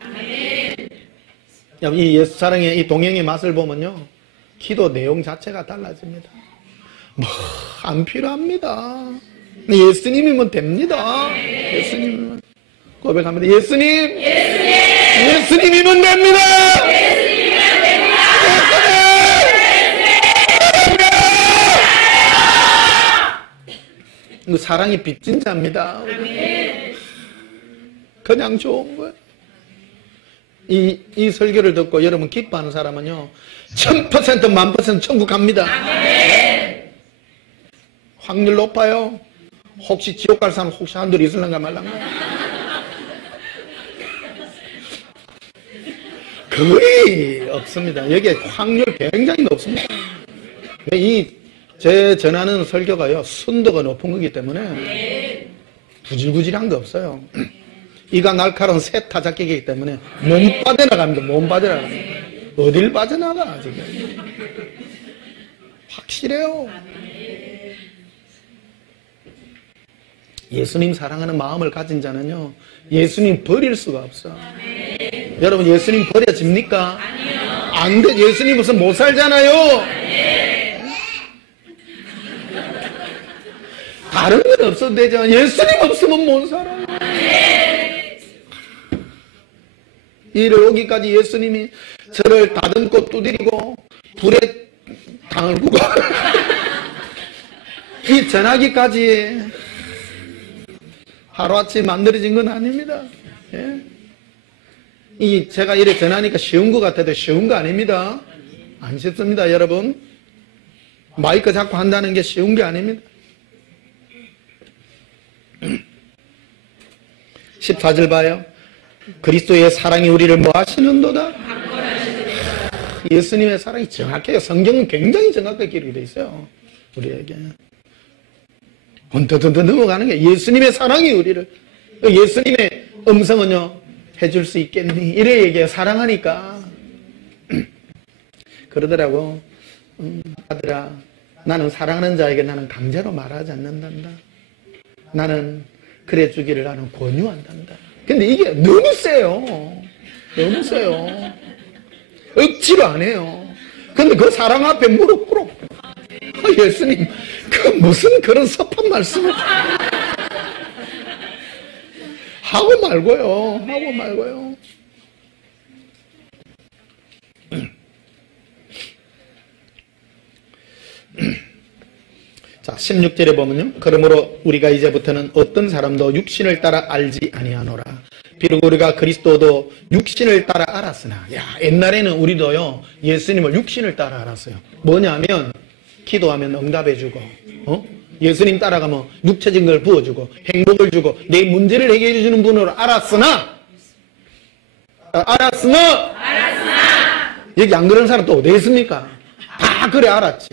이 예수 사랑의 이 동행의 맛을 보면요, 기도 내용 자체가 달라집니다. 안 필요합니다. 예수님이면 됩니다. 예수님이면 고백합니다. 예수님이면 됩니다. 사랑이 빚진 자입니다. 그냥 좋은 거예요. 이 설교를 듣고 여러분 기뻐하는 사람은요, 1000%, 10,000% 천국 갑니다. 확률 높아요. 혹시 지옥 갈 사람 혹시 한둘 있을런가 말란가? 거의 없습니다. 여기에 확률 굉장히 높습니다. 제 전하는 설교가요, 순도가 높은 거기 때문에 구질구질한 거 없어요. 이가 날카로운 새 타작기이기 때문에 몸 빠져나갑니다. 몸 빠져나갑니다. 어딜 빠져나가 지금. 확실해요. 예수님 사랑하는 마음을 가진 자는요, 예수님 버릴 수가 없어. 여러분, 예수님 버려집니까? 안 돼. 예수님 무슨 못 살잖아요. 다른 건 없어도 되죠. 예수님 없으면 못 살아요. 이를 오기까지 예수님이 저를 다듬고 두드리고 불에 담그고 이 전하기까지 하루아침에 만들어진 건 아닙니다. 예? 제가 이래 전하니까 쉬운 것 같아도 쉬운 거 아닙니다. 안 쉽습니다, 여러분. 마이크 잡고 한다는 게 쉬운 게 아닙니다. 14절 봐요. 그리스도의 사랑이 우리를 뭐 하시는도다? 예수님의 사랑이 정확해요. 성경은 굉장히 정확하게 기록이 되어 있어요. 우리에게. 헌터헌터 넘어가는 게 예수님의 사랑이 우리를. 예수님의 음성은요, 해줄 수 있겠니? 이래 얘기해요. 사랑하니까. 그러더라고. 아들아, 나는 사랑하는 자에게 나는 강제로 말하지 않는단다. 나는 그래 주기를 나는 권유한단다. 근데 이게 너무 세요. 너무 세요. 억지로 안 해요. 근데 그 사랑 앞에 무릎 꿇어. 예수님, 그 무슨 그런 섭한 말씀을 하고 말고요. 하고 말고요. 자, 16절에 보면요. 그러므로 우리가 이제부터는 어떤 사람도 육신을 따라 알지 아니하노라. 비록 우리가 그리스도도 육신을 따라 알았으나. 야, 옛날에는 우리도요, 예수님을 육신을 따라 알았어요. 뭐냐면 기도하면 응답해주고, 예수님 따라가면 육체적인 걸 부어주고 행복을 주고 내 문제를 해결해 주는 분으로 알았으나 여기 안 그런 사람 또 어디 있습니까? 다 그래 알았지.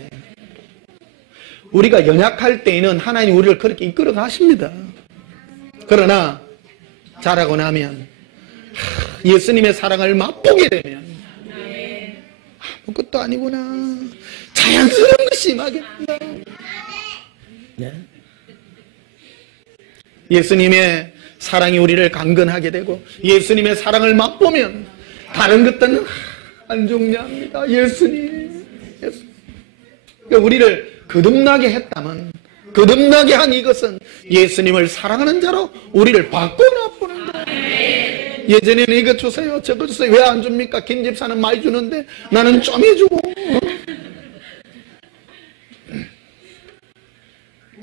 우리가 연약할 때에는 하나님 우리를 그렇게 이끌어 가십니다. 그러나 자라고 나면 예수님의 사랑을 맛보게 되면 아무것도 아니구나. 자연스러운 것이 임하겠구나. 네. 예수님의 사랑이 우리를 강건하게 되고 예수님의 사랑을 맛보면 다른 것들은 안 중요합니다. 예수님. 그러니까 우리를 거듭나게 했다면 거듭나게 한 이것은 예수님을 사랑하는 자로 우리를 바꾸나 보는다. 예전에는 이거 주세요 저거 주세요 왜 안 줍니까? 김 집사는 많이 주는데 나는 좀 해주고.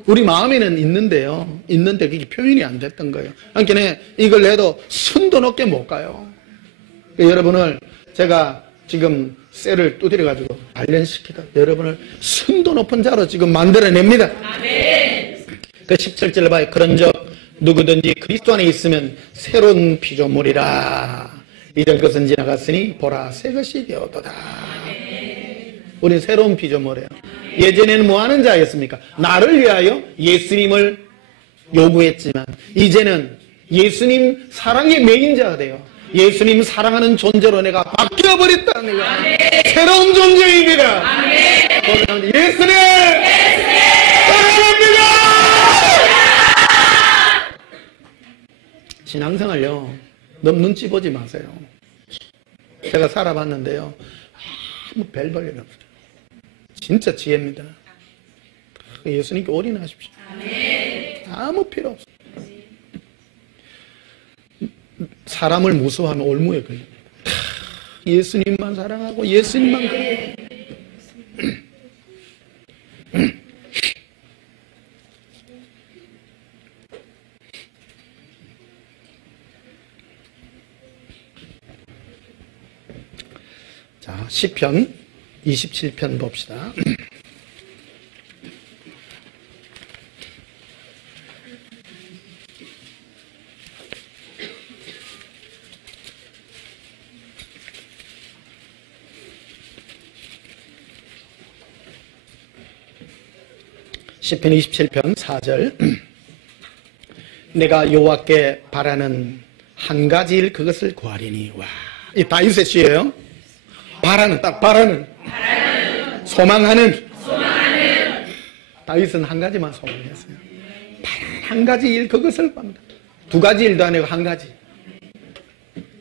우리 마음에는 있는데 그게 표현이 안 됐던 거예요. 그러니까 이걸 해도 순도 높게 못 가요. 그러니까 여러분을 제가 지금 쇠를 두드려가지고 단련시키다 여러분을 순도 높은 자로 지금 만들어냅니다. 그 17절을 봐요. 그런즉 누구든지 그리스도 안에 있으면 새로운 피조물이라. 이전 것은 지나갔으니 보라 새 것이 되었도다. 우리는 새로운 피조물이에요. 예전에는 뭐 하는 자였습니까? 나를 위하여 예수님을 요구했지만 이제는 예수님 사랑의 메인자가 돼요. 예수님 사랑하는 존재로 내가 바뀌어버렸다. 내가 새로운 존재입니다. 예수님 사랑합니다. 신앙생활요 너무 눈치 보지 마세요. 제가 살아봤는데요 아무 별 볼 일 없어요. 진짜 지혜입니다. 예수님께 올인하십시오. 아무 필요 없어요. 사람을 무서워하면 올무에 걸립니다. 예수님만 사랑하고 예수님만 그래요. 자, 시편 27편 봅시다. 시편 27편 4절 내가 여호와께 바라는 한 가지 일 그것을 구하리니. 와, 이 다윗의 시예요. 딱 바라는 소망하는. 다윗은 한 가지만 소망했어요. 바라는 한 가지 일 그것을 구합니다. 두 가지 일도 아니고 한 가지.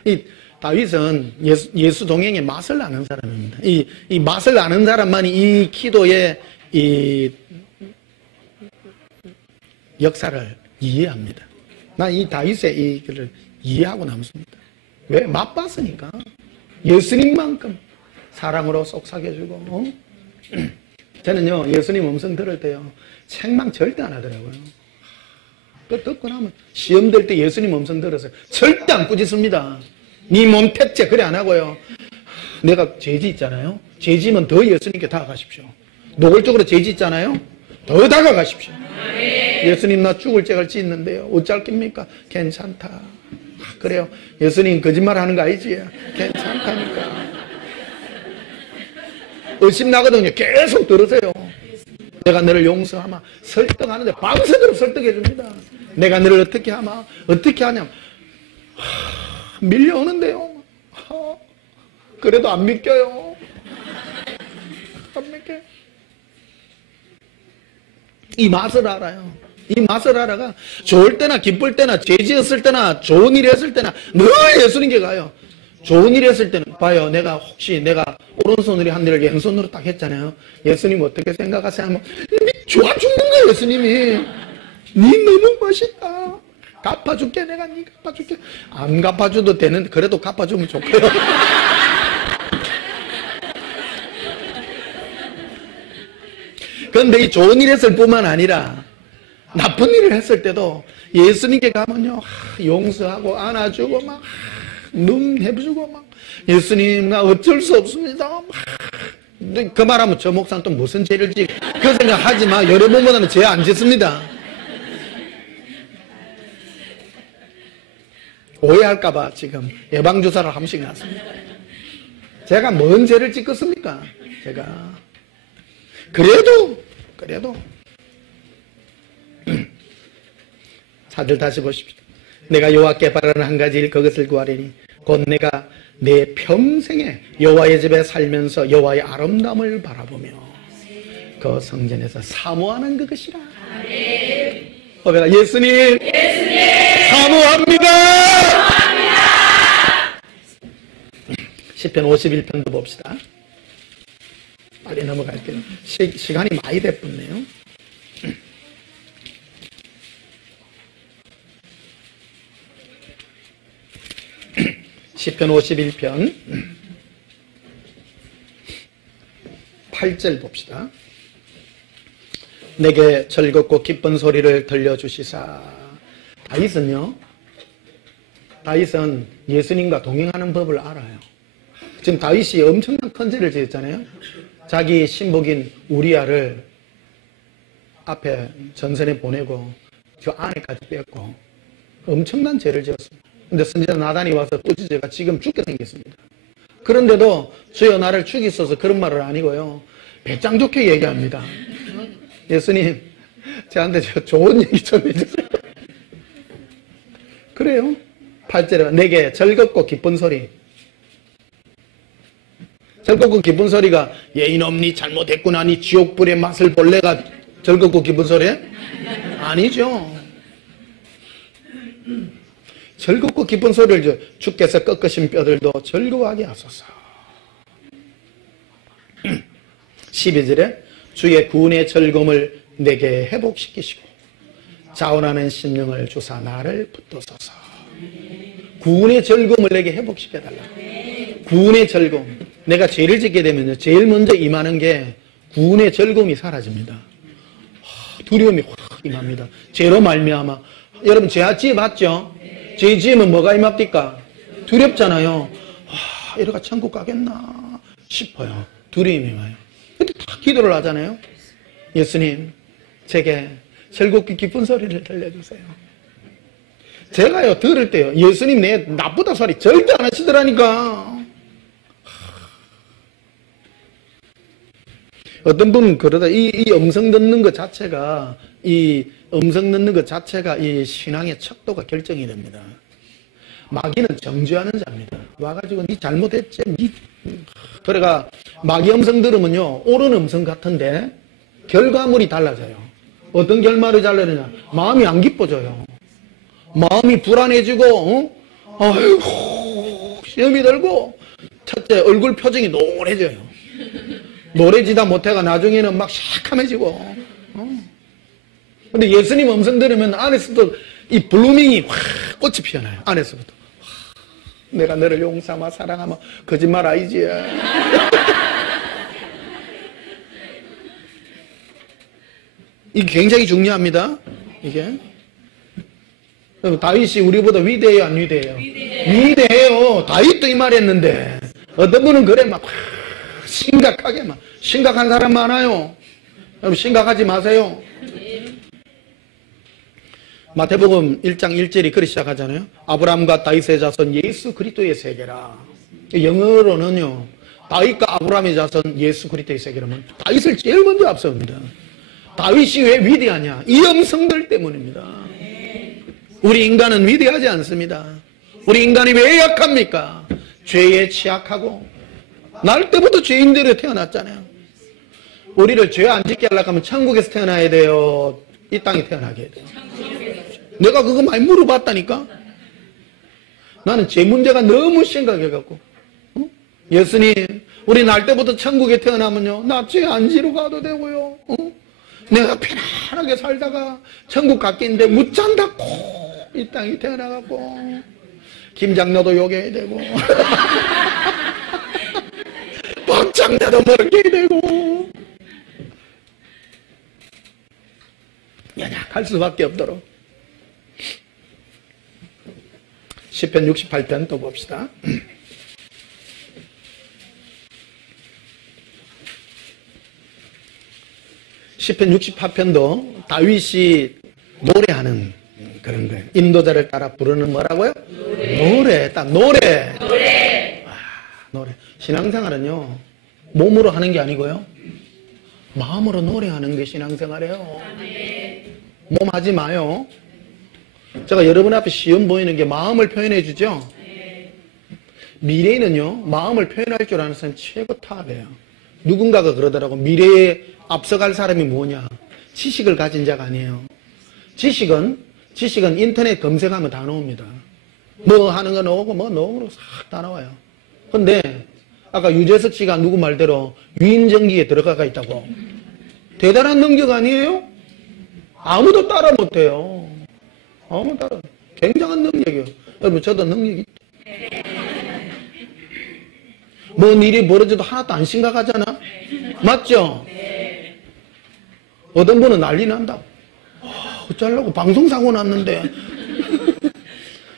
이 다윗은 예수 동행의 맛을 아는 사람입니다. 이 맛을 아는 사람만이 이 기도의 이 역사를 이해합니다. 난 이 다윗의 이 글을 이해하고 남습니다. 왜? 맛봤으니까. 예수님만큼 사랑으로 속삭여주고. 저는요 예수님 음성 들을 때요 책망 절대 안 하더라고요. 그 듣고 나면 시험 될 때 예수님 음성 들었어요. 절대 안 꾸짖습니다. 네 몸 택제 그래 안 하고요. 내가 죄지 있잖아요. 죄지면 더 예수님께 다가가십시오. 노골적으로 죄지 있잖아요. 더 다가가십시오. 예수님 나 죽을 죄를 짓는데요 어쩔 깁니까? 괜찮다. 그래요. 예수님 거짓말 하는 거 아니지? 괜찮다니까. 의심 나거든요. 계속 들으세요. 내가 너를 용서하마. 설득하는데 밤새도록 설득해 줍니다. 내가 너를 어떻게 하마. 어떻게 하냐. 밀려오는데요. 그래도 안 믿겨요. 안 믿겨요. 이 맛을 알아요. 이 맛을 알아가 좋을 때나 기쁠 때나 죄 지었을 때나 좋은 일 했을 때나 늘 예수님께 가요. 좋은 일 했을 때는 봐요. 내가 오른손으로 한 일을 왼손으로 딱 했잖아요. 예수님 어떻게 생각하세요? 하면 좋아 죽는 거야 예수님이. 니 너무 멋있다. 갚아줄게 내가 니 갚아줄게. 안 갚아줘도 되는데 그래도 갚아주면 좋고요. 그런데 이 좋은 일 했을 뿐만 아니라 나쁜 일을 했을 때도 예수님께 가면요 용서하고 안아주고 막 눈 해주고 막 예수님 나 어쩔 수 없습니다. 막 그 말하면 저 목사는 또 무슨 죄를 지고 그 생각 하지 마. 여러분보다는 죄 안 짓습니다. 오해할까봐 지금 예방주사를 한 번씩 놨습니다. 제가 뭔 죄를 짓겠습니까? 제가 그래도 다들 다시 보십시오. 내가 여호와께 바라는 한 가지 일 그것을 구하리니 곧 내가 내 평생에 여호와의 집에 살면서 여호와의 아름다움을 바라보며 그 성전에서 사모하는 그것이라. 고백하 예수님 사모합니다. 시편 51편도 봅시다. 빨리 넘어갈게요. 시간이 많이 됐네요. 시편 51편 8절 봅시다. 내게 즐겁고 기쁜 소리를 들려주시사. 다윗은 예수님과 동행하는 법을 알아요. 지금 다윗이 엄청난 큰 죄를 지었잖아요. 자기 신복인 우리아를 앞에 전선에 보내고 저 아내까지 뺐고 엄청난 죄를 지었습니다. 근데 선지자 나단이 와서 꾸짖어가 지금 죽게 생겼습니다. 그런데도 주여 나를 죽이소서 그런 말은 아니고요. 배짱 좋게 얘기합니다. 예수님 저한테 좋은 얘기 좀 해주세요. 그래요. 8절에 내게 즐겁고 기쁜 소리. 즐겁고 기쁜 소리가 예인없니 잘못했구나 니 지옥불의 맛을 볼래가 즐겁고 기쁜 소리? 아니죠. 즐겁고 기쁜 소리를 주께서 꺾으신 뼈들도 즐거워하게 하소서. 12절에 주의 구원의 즐거움을 내게 회복시키시고 자원하는 심령을 주사 나를 붙드소서. 구원의 즐거움을 내게 회복시켜달라. 구원의 즐거움. 내가 죄를 짓게 되면요 제일 먼저 임하는 게 구원의 즐거움이 사라집니다. 두려움이 확 임합니다. 죄로 말미암아. 여러분 죄 지어봤죠? 죄 지으면 뭐가 임합니까? 두렵잖아요. 이러가 천국 가겠나 싶어요. 두려움이 와요. 근데 다 기도를 하잖아요. 예수님 제게 즐겁게 기쁜 소리를 들려주세요. 제가요 들을 때요 예수님 내 나쁘다 소리 절대 안 하시더라니까. 어떤 분은 그러다 이 음성 듣는 것 자체가 이 신앙의 척도가 결정이 됩니다. 마귀는 정죄하는 자입니다. 와가지고 니 잘못했지. 그래가 마귀 음성 들으면요 옳은 음성 같은데 결과물이 달라져요. 어떤 결말이 달라지냐? 마음이 안 기뻐져요. 마음이 불안해지고 아이고 시험이 들고 첫째 얼굴 표정이 노래져요. 노래지다 못해가 나중에는 막 시커매지고. 근데 예수님 음성 들으면 안에서도 이 블루밍이 확 꽃이 피어나요. 안에서부터. 내가 너를 용서하마 사랑하마. 거짓말 아니지. 이게 굉장히 중요합니다. 이게. 다윗이 우리보다 위대해요, 안 위대해요? 위대해요. 다윗도 이 말 했는데. 어떤 분은 그래, 막, 심각하게 막. 심각한 사람 많아요. 여러분, 심각하지 마세요. 마태복음 1장 1절이 그렇게 시작하잖아요. 아브라함과 다윗의 자손 예수 그리스도의 세계라. 영어로는요. 다윗과 아브라함의 자손 예수 그리스도의 세계라면 다윗을 제일 먼저 앞섭니다. 다윗이 왜 위대하냐? 이 음성들 때문입니다. 우리 인간은 위대하지 않습니다. 우리 인간이 왜 약합니까? 죄에 취약하고 날 때부터 죄인대로 태어났잖아요. 우리를 죄 안 짓게 하려고 하면 천국에서 태어나야 돼요? 이 땅에 태어나게 돼요? 내가 그거 많이 물어봤다니까? 나는 죄 문제가 너무 심각해갖고. 예수님, 우리 날 때부터 천국에 태어나면요, 나 죄 안 지러 가도 되고요. 내가 편안하게 살다가 천국 갔겠는데 묻잔다고 이 땅에 태어나갖고 김장로도 요겨야 되고 박장대도 먹게 되고 연약할 수밖에 없도록. 시편 68편 또 봅시다. 시편 68편도 다윗이 노래하는 그런 거예요. 인도자를 따라 부르는 뭐라고요? 노래. 딱 노래. 노래. 신앙생활은요, 몸으로 하는 게 아니고요, 마음으로 노래하는 게 신앙생활이에요. 몸 하지 마요. 제가 여러분 앞에 시험 보이는 게 마음을 표현해 주죠. 미래는요, 마음을 표현할 줄 아는 사람이 최고 탑이에요. 누군가가 그러더라고. 미래에 앞서갈 사람이 뭐냐? 지식을 가진 자가 아니에요. 지식은 인터넷 검색하면 다 나옵니다. 뭐 하는 거 나오고 뭐 나오고 싹 다 나와요. 근데 아까 유재석 씨가 누구 말대로 위인전기에 들어가 있다고. 대단한 능력 아니에요? 아무도 따라 못해요. 아무도 따라. 굉장한 능력이에요. 여러분, 저도 능력이 있다. 뭔 일이 벌어져도 하나도 안 심각하잖아? 맞죠? 어떤 분은 난리 난다. 어쩌려고 방송사고 났는데.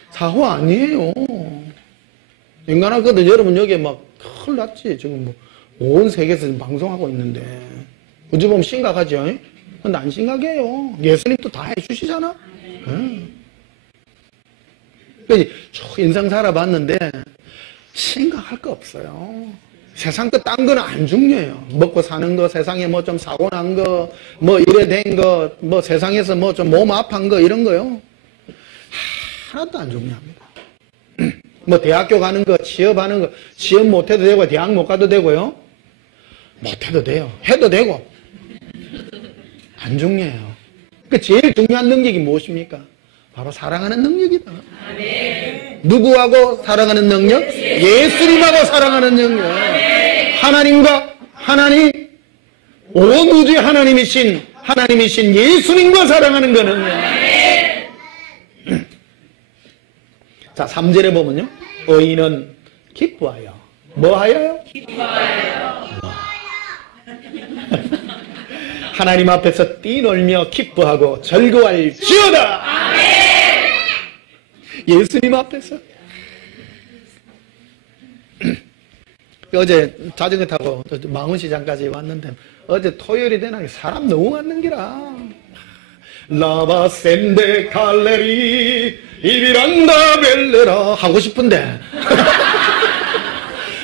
사고 아니에요. 인간하거든. 여러분, 여기에 막 큰일 났지. 지금 뭐 온 세계에서 방송하고 있는데. 어찌 보면 심각하죠? 근데 안 심각해요. 예수님도 다 해주시잖아? 그래서 인생 살아봤는데 심각할 거 없어요. 세상 거 딴 거는 안 중요해요. 먹고 사는 거, 세상에 뭐 좀 사고 난 거, 뭐 이래 된 거, 뭐 세상에서 뭐 좀 몸 아픈 거 이런 거요. 하나도 안 중요합니다. 뭐 대학교 가는 거, 취업하는 거, 취업 못해도 되고 대학 못 가도 되고요. 못해도 돼요. 해도 되고. 안 중요해요. 그 제일 중요한 능력이 무엇입니까? 바로 사랑하는 능력이다. 누구하고 사랑하는 능력? 예수님하고 사랑하는 능력. 하나님, 온 우주의 하나님이신 예수님과 사랑하는 그 능력. 자, 3절에 보면요. 의인은 기뻐하여. 뭐 하여요? 기뻐하여. 하나님 앞에서 뛰놀며 기뻐하고 즐거워할 지어다. 아멘. 예수님 앞에서. 어제 자전거 타고 망원시장까지 왔는데 어제 토요일이 되나 사람 너무 많는 기라. 라바 샌데 칼레리 이비란다 벨레라 하고 싶은데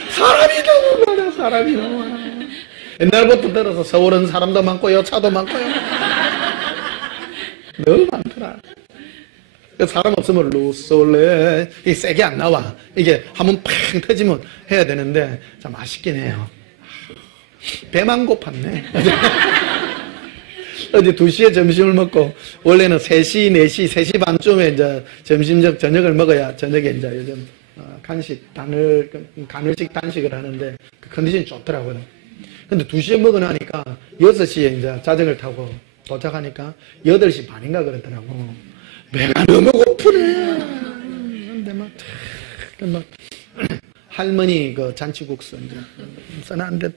사람이 너무 많아. 옛날부터 들어서 서울은 사람도 많고요, 차도 많고요. 너무 많더라. 사람 없으면 루솔레 이게 세게 안 나와. 이게 한번 팍 터지면 해야 되는데 참 아쉽긴 해요. 배만 고팠네. 어제 2시에 점심을 먹고 원래는 3시, 4시, 3시 반쯤에 이제 저녁을 먹어야 저녁에 이제 요즘 간헐식 단식을 하는데 그 컨디션이 좋더라고요. 근데 2시에 먹으니까 6시에 이제 자전거를 타고 도착하니까 8시 반인가 그러더라고. 배가 너무 고프네. 근데 막 할머니 그 잔치국수 이제 써놨는데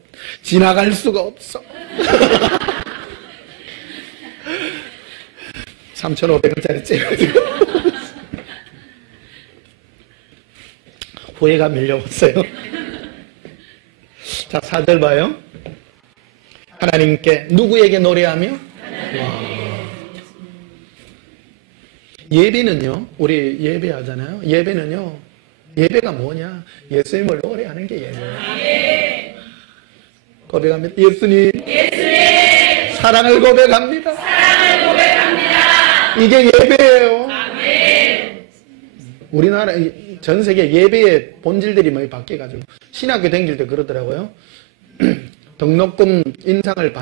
지나갈 수가 없어. 3,500원짜리 째가지고 후회가 밀려왔어요. 자, 4절 봐요. 하나님께 누구에게 노래하며? 와. 예배는요, 우리 예배하잖아요. 예배가 뭐냐? 예수님을 노래하는 게 예배예요. 고백합니다. 예수님. 사랑을 고백합니다. 이게 예배예요. 우리나라 전 세계 예배의 본질들이 많이 바뀌어가지고 신학교 다닐 때 그러더라고요. 등록금 인상을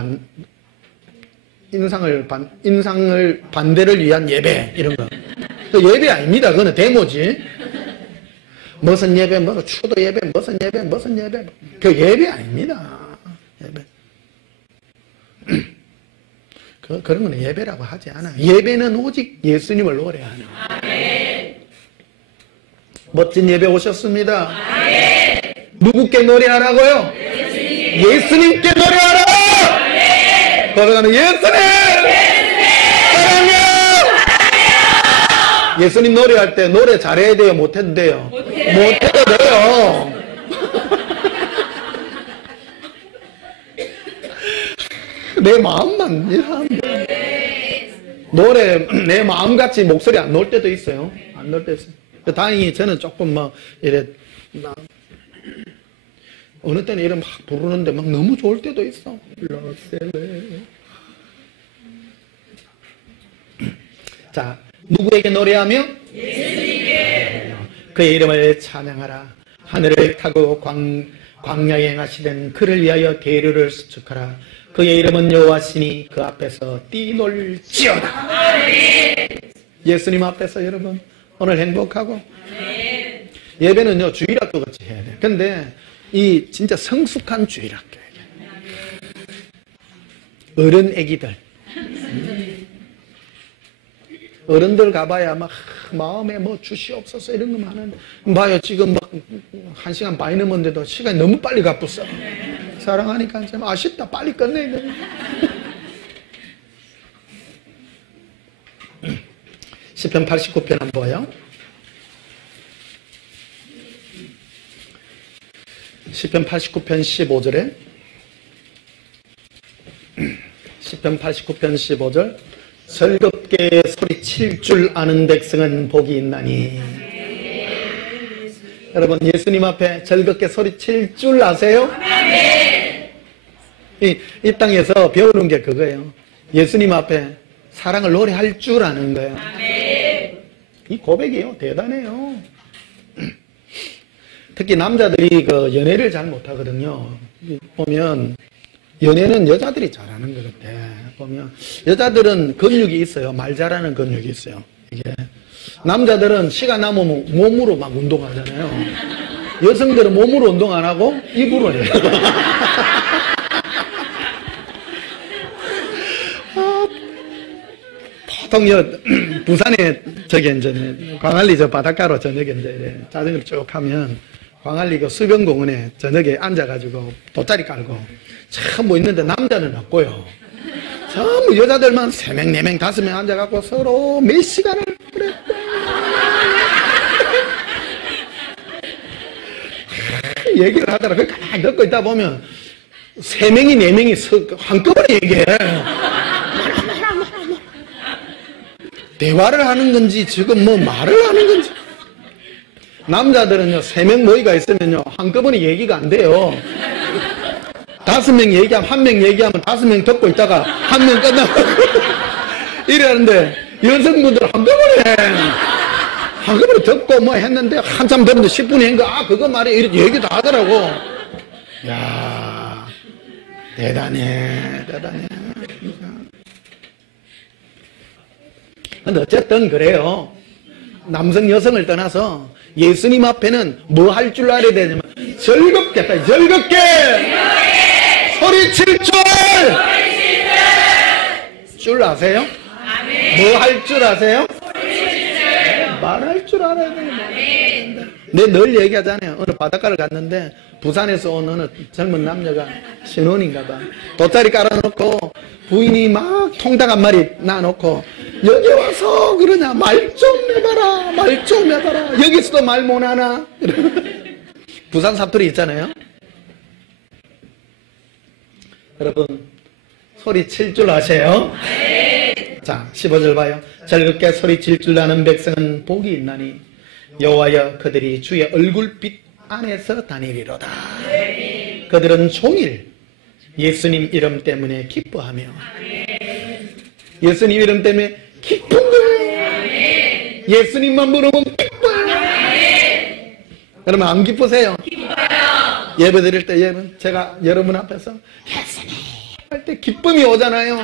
반대를 위한 예배 이런 거. 그 예배 아닙니다. 그거는 데모지. 무슨 예배, 무슨 추도 예배, 무슨 예배. 그 예배 아닙니다. 예배. 그런 거는 예배라고 하지 않아요. 예배는 오직 예수님을 노래하는. 아멘. 멋진 예배 오셨습니다. 아멘. 누구께 노래하라고요? 예수님께 노래하라. 고백하면 예수님! 사랑해요! 예수님 노래할 때 노래 잘해야 돼요? 못해도 돼요? 못해도 돼요. 내 마음만 이러면 돼. 노래 내 마음같이 목소리 안 나올 때도 있어요. 안 나올 때도 있어요. 다행히 저는 조금 이래 어느 때는 이름 막 부르는데 막 너무 좋을 때도 있어. 자, 누구에게 노래하며? 예수님께. 그의 이름을 찬양하라. 하늘을 타고 광야에 행하시던 그를 위하여 대류를 수축하라. 그의 이름은 여호와시니 그 앞에서 뛰놀지어다. 예수님 앞에서 여러분 오늘 행복하고 예배는요 주일학교 같이 해야 돼요. 근데 이 진짜 성숙한 주일학교 어른 애기들 어른들 가봐야 막 마음에 뭐 주시옵소서 이런 거 많은데 봐요 지금 막 1시간 반이 넘었는데도 시간이 너무 빨리 가쁘어. 사랑하니까 참 아쉽다. 빨리 끝내야 돼. 시편 89편 한번 봐요. 시편 89편 15절에 시편 89편 15절 즐겁게 소리칠 줄 아는 백성은 복이 있나니. 여러분 예수님 앞에 즐겁게 소리칠 줄 아세요? 이 땅에서 배우는 게 그거예요. 예수님 앞에 사랑을 노래할 줄 아는 거예요. 이 고백이에요. 대단해요. 특히 남자들이 그 연애를 잘 못하거든요. 보면 연애는 여자들이 잘하는 것 같아. 보면 여자들은 근육이 있어요. 말 잘하는 근육이 있어요. 이게 남자들은 시간 남으면 몸으로 막 운동하잖아요. 여성들은 몸으로 운동 안 하고 입으로 해요. 보통 부산에 저기 이제 광안리 저 바닷가로 저녁에 이제 자전거를 쭉 하면 광안리 그 수변공원에 저녁에 앉아가지고 돗자리 깔고 참 뭐 있는데 남자는 없고요. 전부 여자들만 3명, 4명, 5명 앉아갖고 서로 몇 시간을 그랬다. 얘기를 하더라. 가만히 듣고 있다 보면 3명이 4명이 한꺼번에 얘기해. 대화를 하는 건지 지금 뭐 말을 하는 건지. 남자들은요 3명 모이가 있으면요 한꺼번에 얘기가 안 돼요. 5명 얘기하면 1명 얘기하면 5명 듣고 있다가 1명 끝나고 이러는데 여성분들은 한꺼번에 듣고 뭐 했는데 한참 듣는데 10분이 한 거 아 그거 말해 이렇게 얘기도 하더라고. 야 대단해. 근데 어쨌든 그래요. 남성 여성을 떠나서 예수님 앞에는 뭐 할 줄 알아야 되냐면 즐겁게 소리칠 줄 아세요? 뭐 할 줄 아세요? 말할 줄 알아야 돼요. 내가 늘 얘기하잖아요. 어느 바닷가를 갔는데 부산에서 온 어느 젊은 남녀가 신혼인가 봐. 돗자리 깔아놓고 부인이 막 통닭 한 마리 놔놓고 여기 와서 그러냐 말 좀 해봐라. 여기서도 말 못하나. 부산 사투리 있잖아요. 여러분 소리 칠 줄 아세요? 자 15절 봐요. 즐겁게 소리칠 줄 아는 백성은 복이 있나니 여호와여 그들이 주의 얼굴빛 안에서 다니리로다. 그들은 종일 예수님 이름 때문에 기뻐하며 예수님 이름 때문에 기쁜 거예요. 예수님만 부르면 기뻐요. 여러분 안 기쁘세요? 예배 드릴 때 제가 여러분 앞에서 예수님 할 때 기쁨이 오잖아요.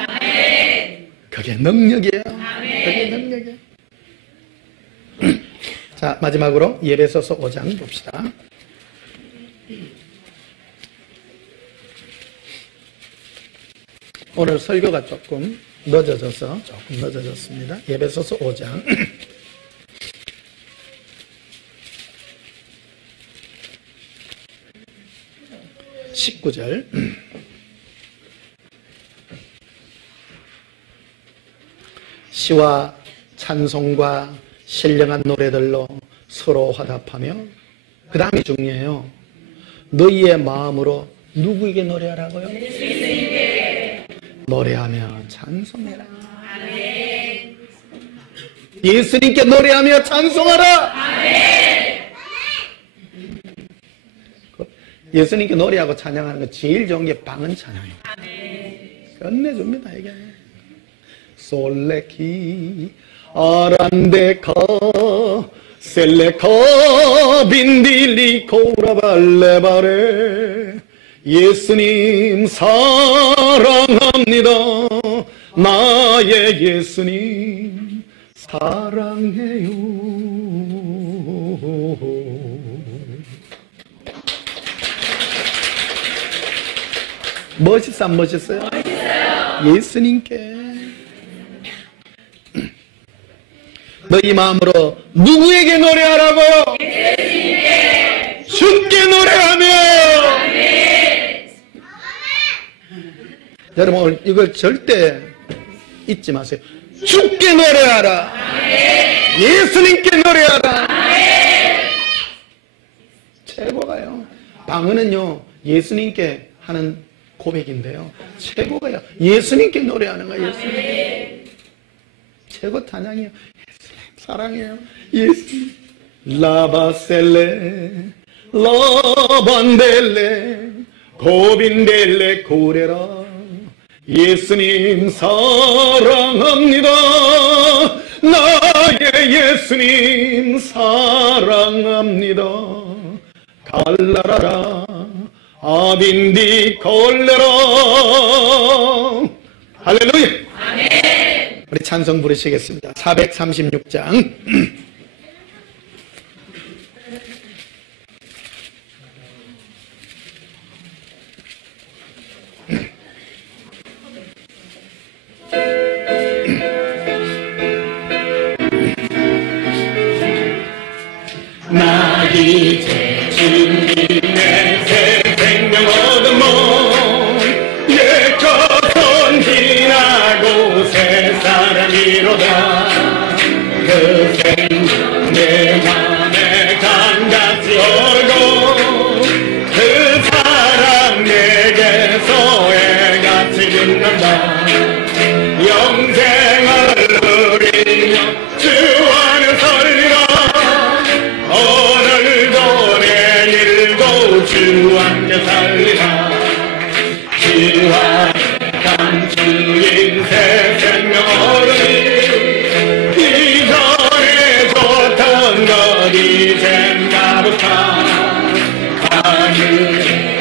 그게 능력이에요. 그게 능력이에요. 자 마지막으로 예배소서 5장 봅시다. 오늘 설교가 조금 늦어졌습니다. 예배소서 5장 19절 시와 찬송과 신령한 노래들로 서로 화답하며 그 다음이 중요해요. 너희의 마음으로 누구에게 노래하라고요? 노래하며 찬송해라. 예수님께 노래하며 찬송하라. 예수님께 노래하고 찬양하는 거 제일 좋은 게 방언 찬양이에요. 끝내줍니다 이게. 솔레키 아란데카 셀레카 빈딜리 코라발레바레. 예수님 사랑합니다. 나의 예수님 사랑해요. 멋있어 안 멋있어요? 멋있어요. 예수님께 너희 마음으로 누구에게 노래하라고요? 예수님께. 주께 노래하며. 아멘. 여러분 이걸 절대 잊지 마세요. 주께 노래하라. 아멘. 예수님께 노래하라. 아멘. 최고가요. 방언은요 예수님께 하는 고백인데요 최고가요 예수님께 노래하는 거예요. 예수님 최고 찬양이에요. 사랑해요. 예수. 라바셀레 라반델레 고빈델레 고레라. 예수님 사랑합니다. 나의 예수님 사랑합니다. 갈라라라 아빈디 콜레라. 할렐루야. 아멘. 우리 찬송 부르시겠습니다. 436장 나 이제 주님의 새 생명 얻은 몸 예초선 지나고 새 사람이로다. 그 생명 내 맘에 강같이 오르고 그 사랑 내게서 애같이 빛난다. 영생을 누리며 주 안에 살리라. 오늘도 내일도 주 함께 살리라. 주와 감주인 새 생명 얻으니 이전에 좋던 것 이젠 가득한 하늘의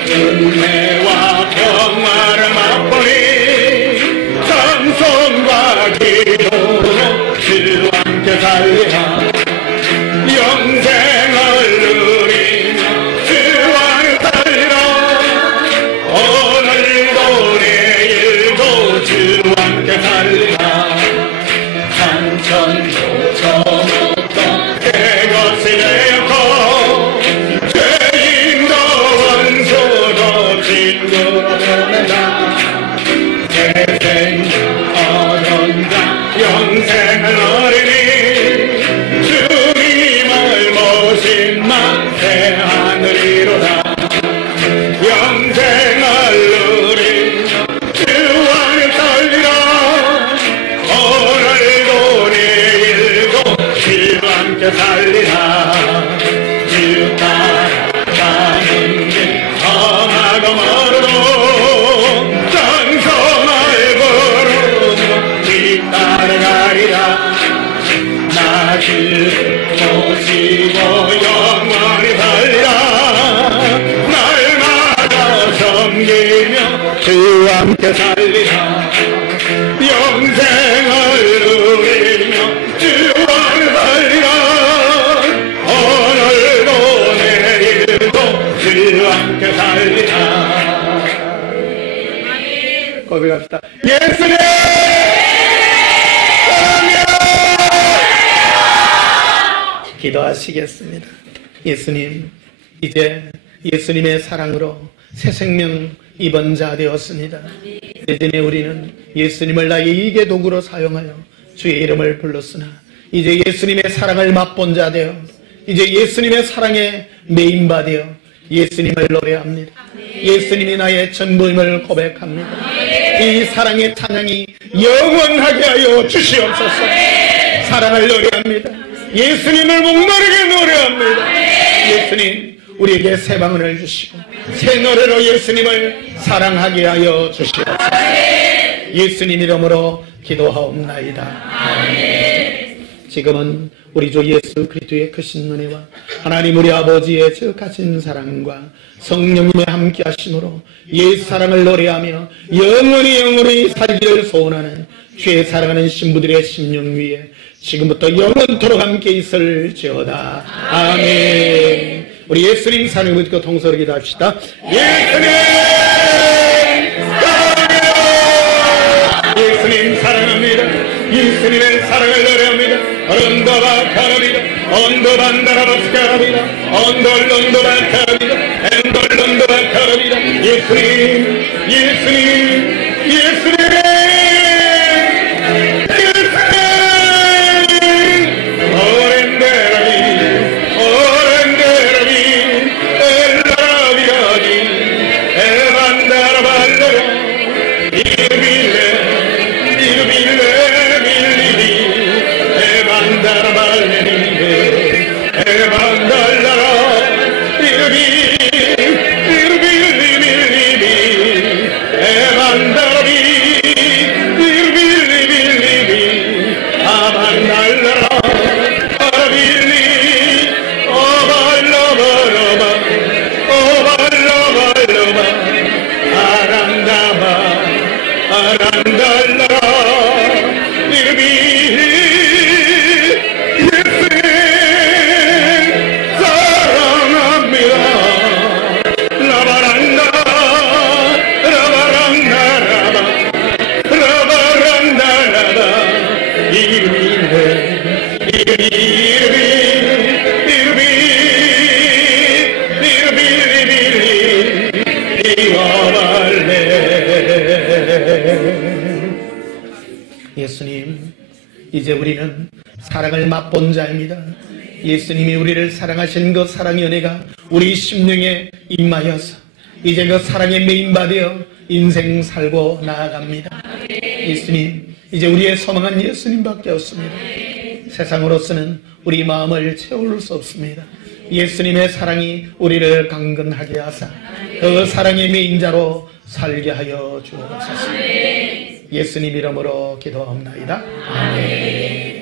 은혜와 평화를 맛보니 찬송과 기도로 주 함께 살리라. 영생을 누리며 주 안에 살리라. 오늘도 내일도 주 함께 살리라. 산천도 저목도 그것이 되었고 죄인도 원수도 친구로 보낸다. 새 생명 얻은 자 영생을 누리니 주님을 모신 만세 하늘이로다. 영생을 누리며 주 안에 살리라. 오늘도 내일도 주 함께 살리라. 주 따라가는 길 험하고 멀어도 찬송을 부르며 네 따라가리라. 나 주 모시고 영원히 살리라. 날마다 섬기며 주 함께 살리라. 영생을 누리며 주 안에 살리라. 오늘도 내일도 주 함께 살리라. 고백합시다. 예수님 기도하시겠습니다. 예수님, 이제 예수님의 사랑으로 새 생명 입은 자 되었습니다. 예전에 우리는 예수님을 나의 이익의 도구로 사용하여 주의 이름을 불렀으나 이제 예수님의 사랑을 맛본 자 되어 이제 예수님의 사랑에 메인바 되어 예수님을 노래합니다. 예수님이 나의 전부임을 고백합니다. 이 사랑의 찬양이 영원하게 하여 주시옵소서. 사랑을 노래합니다. 예수님을 목마르게 노래합니다. 예수님, 우리에게 새 방언을 주시고 새 노래로 예수님을 사랑하게 하여 주시옵소서. 예수님 이름으로 기도하옵나이다. 지금은 우리 주 예수 그리스도의 크신 은혜와 하나님 우리 아버지의 지극하신 사랑과 성령님의 함께 하심으로 예수 사랑을 노래하며 영원히 살기를 소원하는 주의 사랑하는 신부들의 심령 위에 지금부터 영원토록 함께 있을지어다. 아멘. 우리 예수님 사랑을 듣고 동서로 기도합시다. 예수님 사랑합니다. 예수님 사랑합니다. 예수님의 사랑을 노래합니다. 언더바카라비다 언더반다라바스카라비다 언덜런더바카라비다 엔덜런더바카라비다. 예수님 예수님 예수님 예수님, 이제 우리는 사랑을 맛본 자입니다. 예수님이 우리를 사랑하신 그 사랑의 은혜가 우리 심령에 임하여서 이제 그 사랑에 메인받아 인생 살고 나아갑니다. 예수님, 이제 우리의 소망은 예수님밖에 없습니다. 세상으로서는 우리 마음을 채울 수 없습니다. 예수님의 사랑이 우리를 강건하게 하사 그 사랑의 메인자로 살게 하여 주옵소서. 예수님 이름으로 기도합나이다. 아멘.